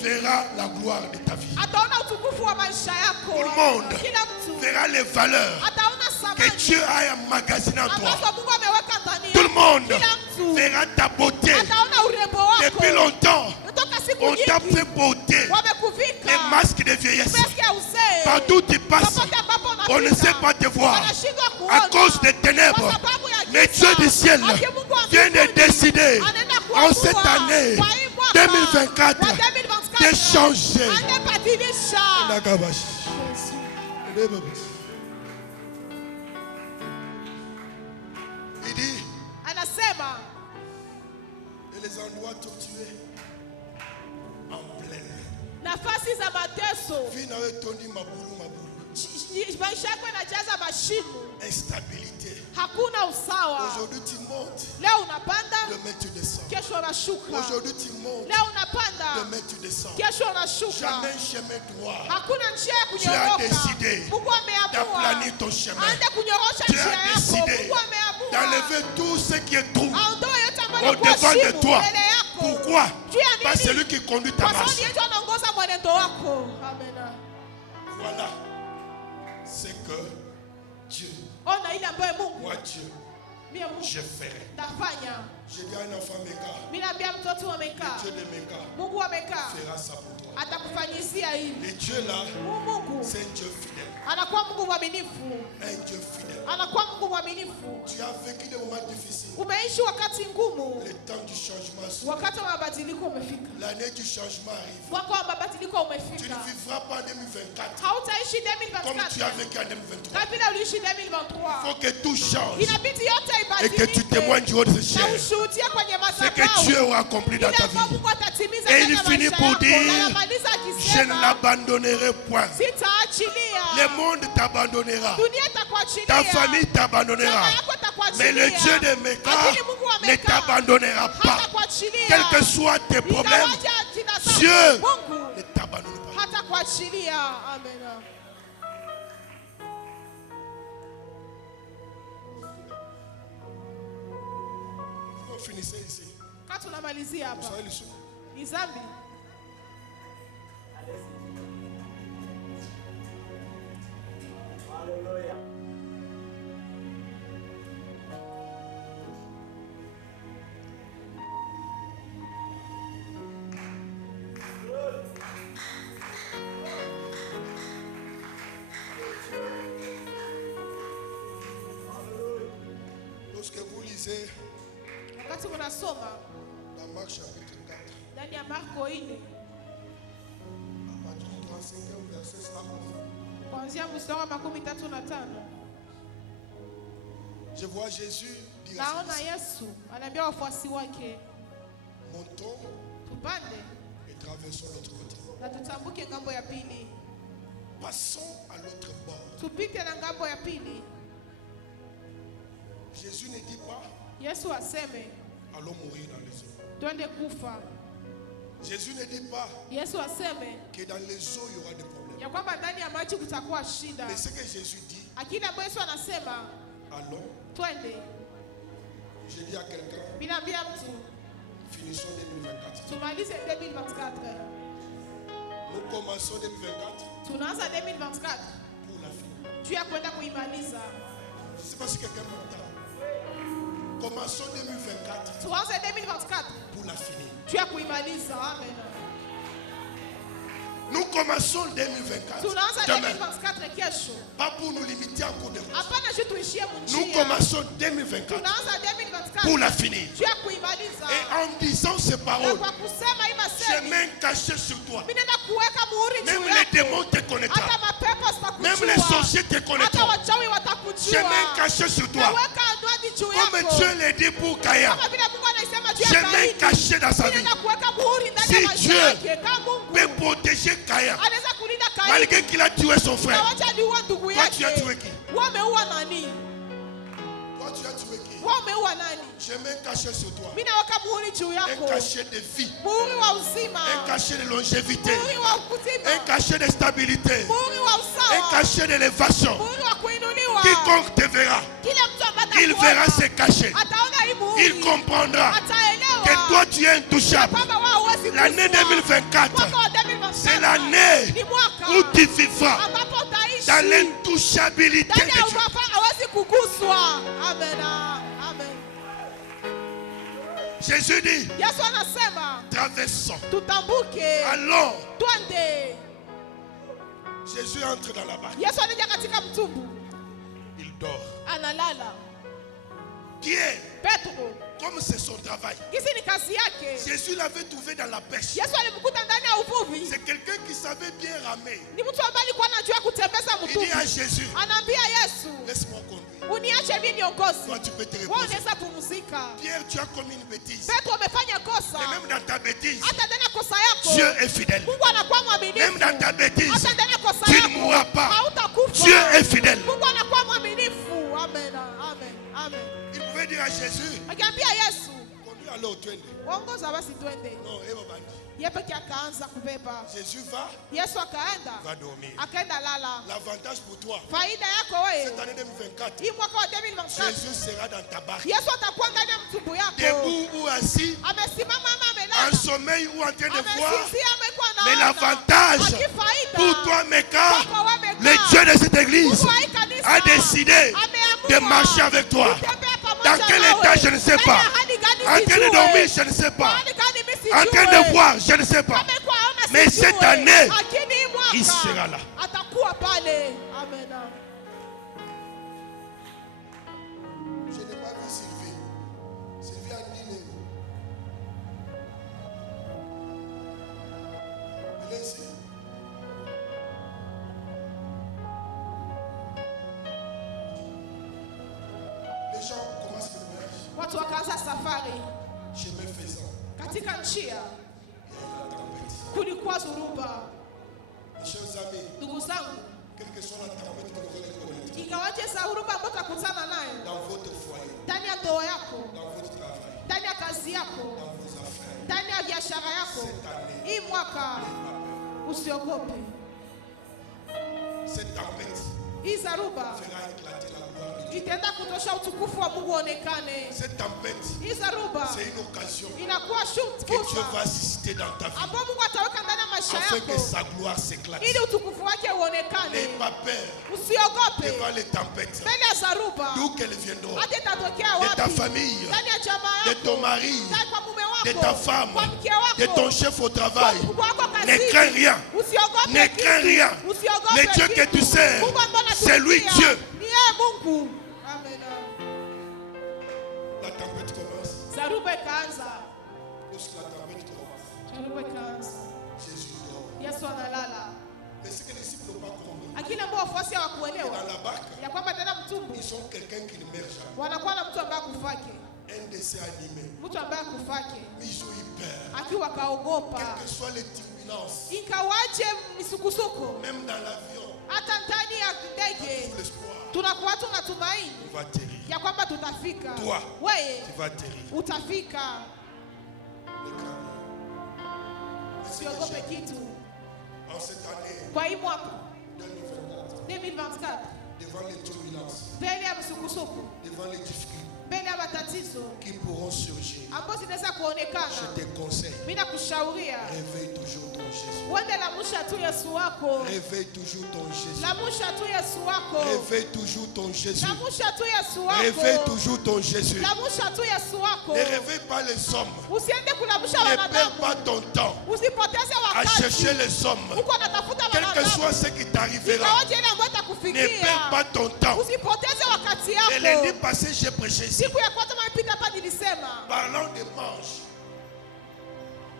verra la gloire de ta vie. Tout le monde verra les valeurs que Dieu a emmagasinées en toi. Tout le monde verra ta beauté. Depuis longtemps, on t'a fait beauté. Les masques de vieillesse. Partout où tu passes, on ne sait pas te voir à cause des ténèbres. Mais Dieu du ciel vient de décider en cette année 2024 de changer. Il dit, et les endroits torturés en pleine. Instabilité. Aujourd'hui tu montes. Demain tu descends. Aujourd'hui tu montes. Demain tu descends. Jamais un chemin droit. Tu as décidé d'aplanir ton chemin. Tu as décidé d'enlever tout ce qui est trou au devant de toi. Pourquoi? Pas celui qui conduit ta marche. Voilà ce que Dieu, moi Dieu, je ferai. J'ai dit à un enfant Meka, Dieu de Meka fera ça pour toi. Et Dieu là, c'est un Dieu fidèle. Un Dieu fidèle. Tu as vécu des moments difficiles. Le temps du changement est l'année du changement arrive. Tu ne vivras pas en 2024 comme tu as vécu en 2023. Il faut que tout change et que tu témoignes du haut de ce ciel ce que Dieu aura accompli dans ta vie. Et il finit pour dire, je ne l'abandonnerai point. Le monde t'abandonnera, ta famille t'abandonnera, mais le Dieu de Meka ne t'abandonnera pas. Quels que soient tes problèmes, Dieu ne t'abandonne pas. Vous finissez ici. Vous savez le son. Alléluia. lisez wakati mnasoma dans Marc chapitre 4, ndani ya Marko 4 à partir du 35e verset, cela commence. kuanzia mstari wa 35 Je vois Jésus dire à naona ses Yesu anaambia wafuasi wake, montons tupande et traversons l'autre côté. na tutambuke ngambo ya pili, Passons à l'autre bord. tupite na ngambo ya pili. Jésus ne dit pas Yesu aseme allons mourir dans les eaux. twende kufa. Jésus ne dit pas Yesu aseme que dans les eaux il y aura des problèmes. ya kwamba ndani ya maji kutakuwa shida. Mais ce que Jésus dit, Akili ambayo Yesu anasema allons, twende, je dis à quelqu'un, binaambia mtu finissons 2024. tumalize 2024. Nous commençons 2024 Tunaanza 2024 pour la fin. juu ya kwenda kuimaliza. Je ne sais pas si quelqu'un m'entend. Commençons 2024 Tuanze 2024 pour la finir. juu ya kuimaliza. Amen. Nous commençons 2024 Tunaanza demain. 2024 kesho. Pas pour nous limiter en cours de route. Hapana juu tuishie Nous munjia. commençons 2024 Tunaanza 2024 pour la finir. juu ya kuimaliza. Et en disant ces Na paroles, kwa kusema hii masemi, j'ai même caché sur toi. mimi nenda kuweka muhuri Même juu les yako. démons te connaîtront. Hata mapepo Même zitakujua. les sorciers te Hata connaîtront. wachawi J'ai watakujua. même caché sur toi. Naweka anwadi juu Comme yako. Dieu l'a dit pour Kaya. Kama vile Mungu anaisema juu J'ai ya même Kaini. caché dans sa Mimi vie. nenda kuweka muhuri ndani Si ya maisha Dieu yake. Kama Mungu peut protéger Kaya. anaweza kulinda Kaini. Malgré qu'il a tué son Na frère. wacha aliua ndugu Toi, tu as yake. tué qui? Wewe umeua nani? Toi, tu as tué qui? Wewe umeua nani? J'ai même caché sur toi. Mimi naweka muhuri juu Un yako. cachet de vie. Muhuri wa uzima. Un cachet de longévité. Muhuri wa uzima. Un cachet de stabilité. Muhuri wa Un usawa. cachet d'élévation. Muhuri wa kuinuliwa. Quiconque te verra, Kila mtu ambaye il verra ce cachet. ataona hii muhuri. Il comprendra Ataelewa que toi tu es intouchable. kwamba wewe huwezi L'année kufa. 2024, Mwaka wa 2024 c'est l'année ni mwaka où tu vivras ambapo utaishi dans l'intouchabilité ndani ya de Dieu. mwaka hawezi kuguswa. Amen. Amen. Jésus dit, Yesu anasema traversons, tutambuke, allons. twende. Jésus entre dans la barque. Yesu anaingia katika mtumbu, Il dort. analala. Pierre, Petro, comme c'est son travail, kisi ni kazi yake. Jésus l'avait trouvé dans la pêche. Yesu alimkuta ndani ya uvuvi. C'est quelqu'un qui savait bien ramer. Ni mtu ambaye alikuwa anajua kutembeza Il dit à mtumbu. Jésus, Anaambia Yesu, laisse-moi conduire. uniache mimi niongoze. Toi, tu peux te Wewe reposer. unaweza pumzika. Pierre, tu as commis une bêtise. Petro amefanya kosa. Et même dans ta bêtise, Hata ndani ya kosa yako Dieu est fidèle. Mungu anakuwa mwaminifu. Même dans ta bêtise, Hata ndani ya kosa tu ne yako mourras pas. hautakufa. Dieu est fidèle. Mungu anakuwa mwaminifu. Amen. Amen. Amen. Il pouvait dire à Jésus, Akiambia Yesu, conduis alors twende. ongoza basi twende. Non, Eva bandi. Yeye peke akaanza kubeba. Jésus va Yesu akaenda. dormir. Akaenda lala. L'avantage pour toi, Faida yako cette wewe. année 2024, Hii mwaka wa 2024 Jésus sera dans ta barque. Yesu atakuwa ndani ya mtumbu yako. Debout ou assis, Amesimama ama en amelala. sommeil ou en train de voir. Amesinzia ama iko Mais anaona. l'avantage Akifaida. pour toi, Mecca, Kwako wewe Mecca. le Dieu de cette église Mungu wa hii kanisa a décidé ameamua de marcher avec toi. kutembea pamoja Dans quel nawe. état, je ne sais pas. Ndani ya hali gani En train de sijue. dormir, je ne sais pas. Hali gani mimi sijue. En train de voir, je ne sais pas. Amekuwa haona Mais sijue. cette année, Lakini hii mwaka il sera là. atakuwa pale. Amen. Je n'ai pas vu Sylvie. Sylvie a dîné. Elle est ici. Les gens commencent le voyage. Watu wakaanza safari. Chemin faisant, Katika njia il y a eu la tempête. kulikuwa dhuruba. Mes chers amis, Ndugu zangu, quelle que soit la tempête que vous allez connaître, ingawaje dharuba ambayo utakutana nayo dans votre foyer, ndani ya ndoa yako, dans votre travail, ndani ya kazi yako, dans vos affaires, ndani ya biashara yako, cette année, hii mwaka usiogope. cette tempête Hii dharuba fera éclater la gloire de Dieu. itaenda kutosha utukufu wa Mungu uonekane. Cette tempête, Hii dharuba c'est une occasion inakuwa que Dieu fursa va assister dans ta vie ambao Mungu ataweka ndani ya maisha afin que yako sa gloire s'éclate. ili utukufu wake uonekane. N'aie pas peur Usiogope devant les tempêtes, mbele ya dharuba, d'où qu'elles viendront, hata itatokea de ta wapi, famille, ndani ya jamaa de yako, ton mari, ndani kwa mume wako, de ta femme, kwa mke wako, de ton chef au travail. kwa mkubwa wako Ne kazini. crains rien. Usiogope Ne kitu. crains rien. Usiogope Le Dieu que kitu. tu sers, Mungu ambaye c'est lui unatumikia, Dieu. ni yeye Mungu. Amen. La tempête commence. Zaruba ikaanza. Lorsque la tempête commence. Zaruba ikaanza. Jésus dort. Yesu analala. Mais ce que les disciples n'ont pas compris. Akili ambao wafuasi hawakuelewa. Dans la barque. Ya kwamba tena mtumbu. Ils sont quelqu'un qui ne meurt jamais. Wanakuwa na mtu ambaye akufake. Un dessin animé. Mtu ambaye akufake. Mais ils ont eu peur. Akiwa kaogopa. Quelles que soient les turbulences. Inkawaje misukusuko. Même dans l'avion. Hata ndani ya ndege. Tunakuwa tunatumaini. On va atterrir. Ya kwamba tutafika. Toi. Wewe. Tu vas atterrir. Utafika. Usiogope kitu. En cette année. Kwa hii mwaka 2024. 2024. Devant les turbulences. Mbele ya msukusuko. Devant les difficultés. Mbele ya matatizo. Qui pourront surgir. Ambapo zinaweza kuonekana. Je te conseille. Mimi nakushauria. Réveille toujours ton Jésus. Uende lamusha tu Yesu wako. Réveille toujours ton Jésus. Lamusha tu Yesu wako. Réveille toujours ton Jésus. Lamusha tu Yesu wako. Réveille toujours ton Jésus. Lamusha tu Yesu wako. Ne réveille pas les hommes. Usiende kulamusha Ne wanadamu. perds pas ton temps Usipoteze à wakati. chercher les hommes. Uko natafuta Quel que wanadamu. soit ce qui t'arrivera, Ingawaje ile ambayo ne itakufikia. perds pas ton temps. Usipoteze wakati Et lundi yako. passé, j'ai prêché ici. Siku ya kwanza mapita hapa nilisema. Parlant des manches,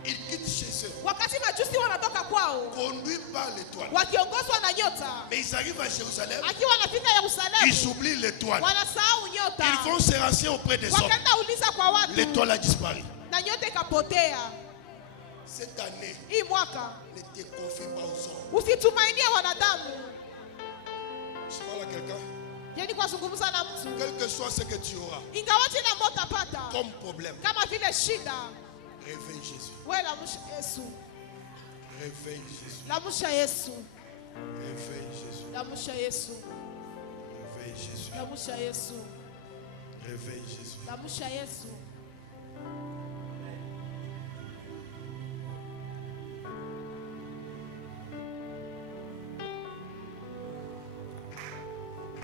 ils quittent chez eux, Wakati majusi wanatoka kwao. conduits par l'étoile. Wakiongozwa na nyota. Mais ils arrivent à Jérusalem, Akiwa wanafika Yerusalemu. ils oublient l'étoile. Wanasahau nyota. Ils vont se renseigner auprès des hommes. Wakaenda uliza kwa watu. L'étoile a disparu. Na nyota ikapotea. Cette année, Hii mwaka ne te confie pas aux hommes. usitumainie wanadamu. Je parle à quelqu'un. Yani kwa zungumza na mtu. Quel que soit ce que tu auras Ingawaje na mbona utapata. comme problème, Kama vile shida. réveille Jésus. Wewe lamusha Yesu. Réveille Jésus. Lamusha Yesu. Réveille Jésus. Lamusha Yesu. Réveille Jésus. Lamusha Yesu. Réveille Jésus. Lamusha Yesu.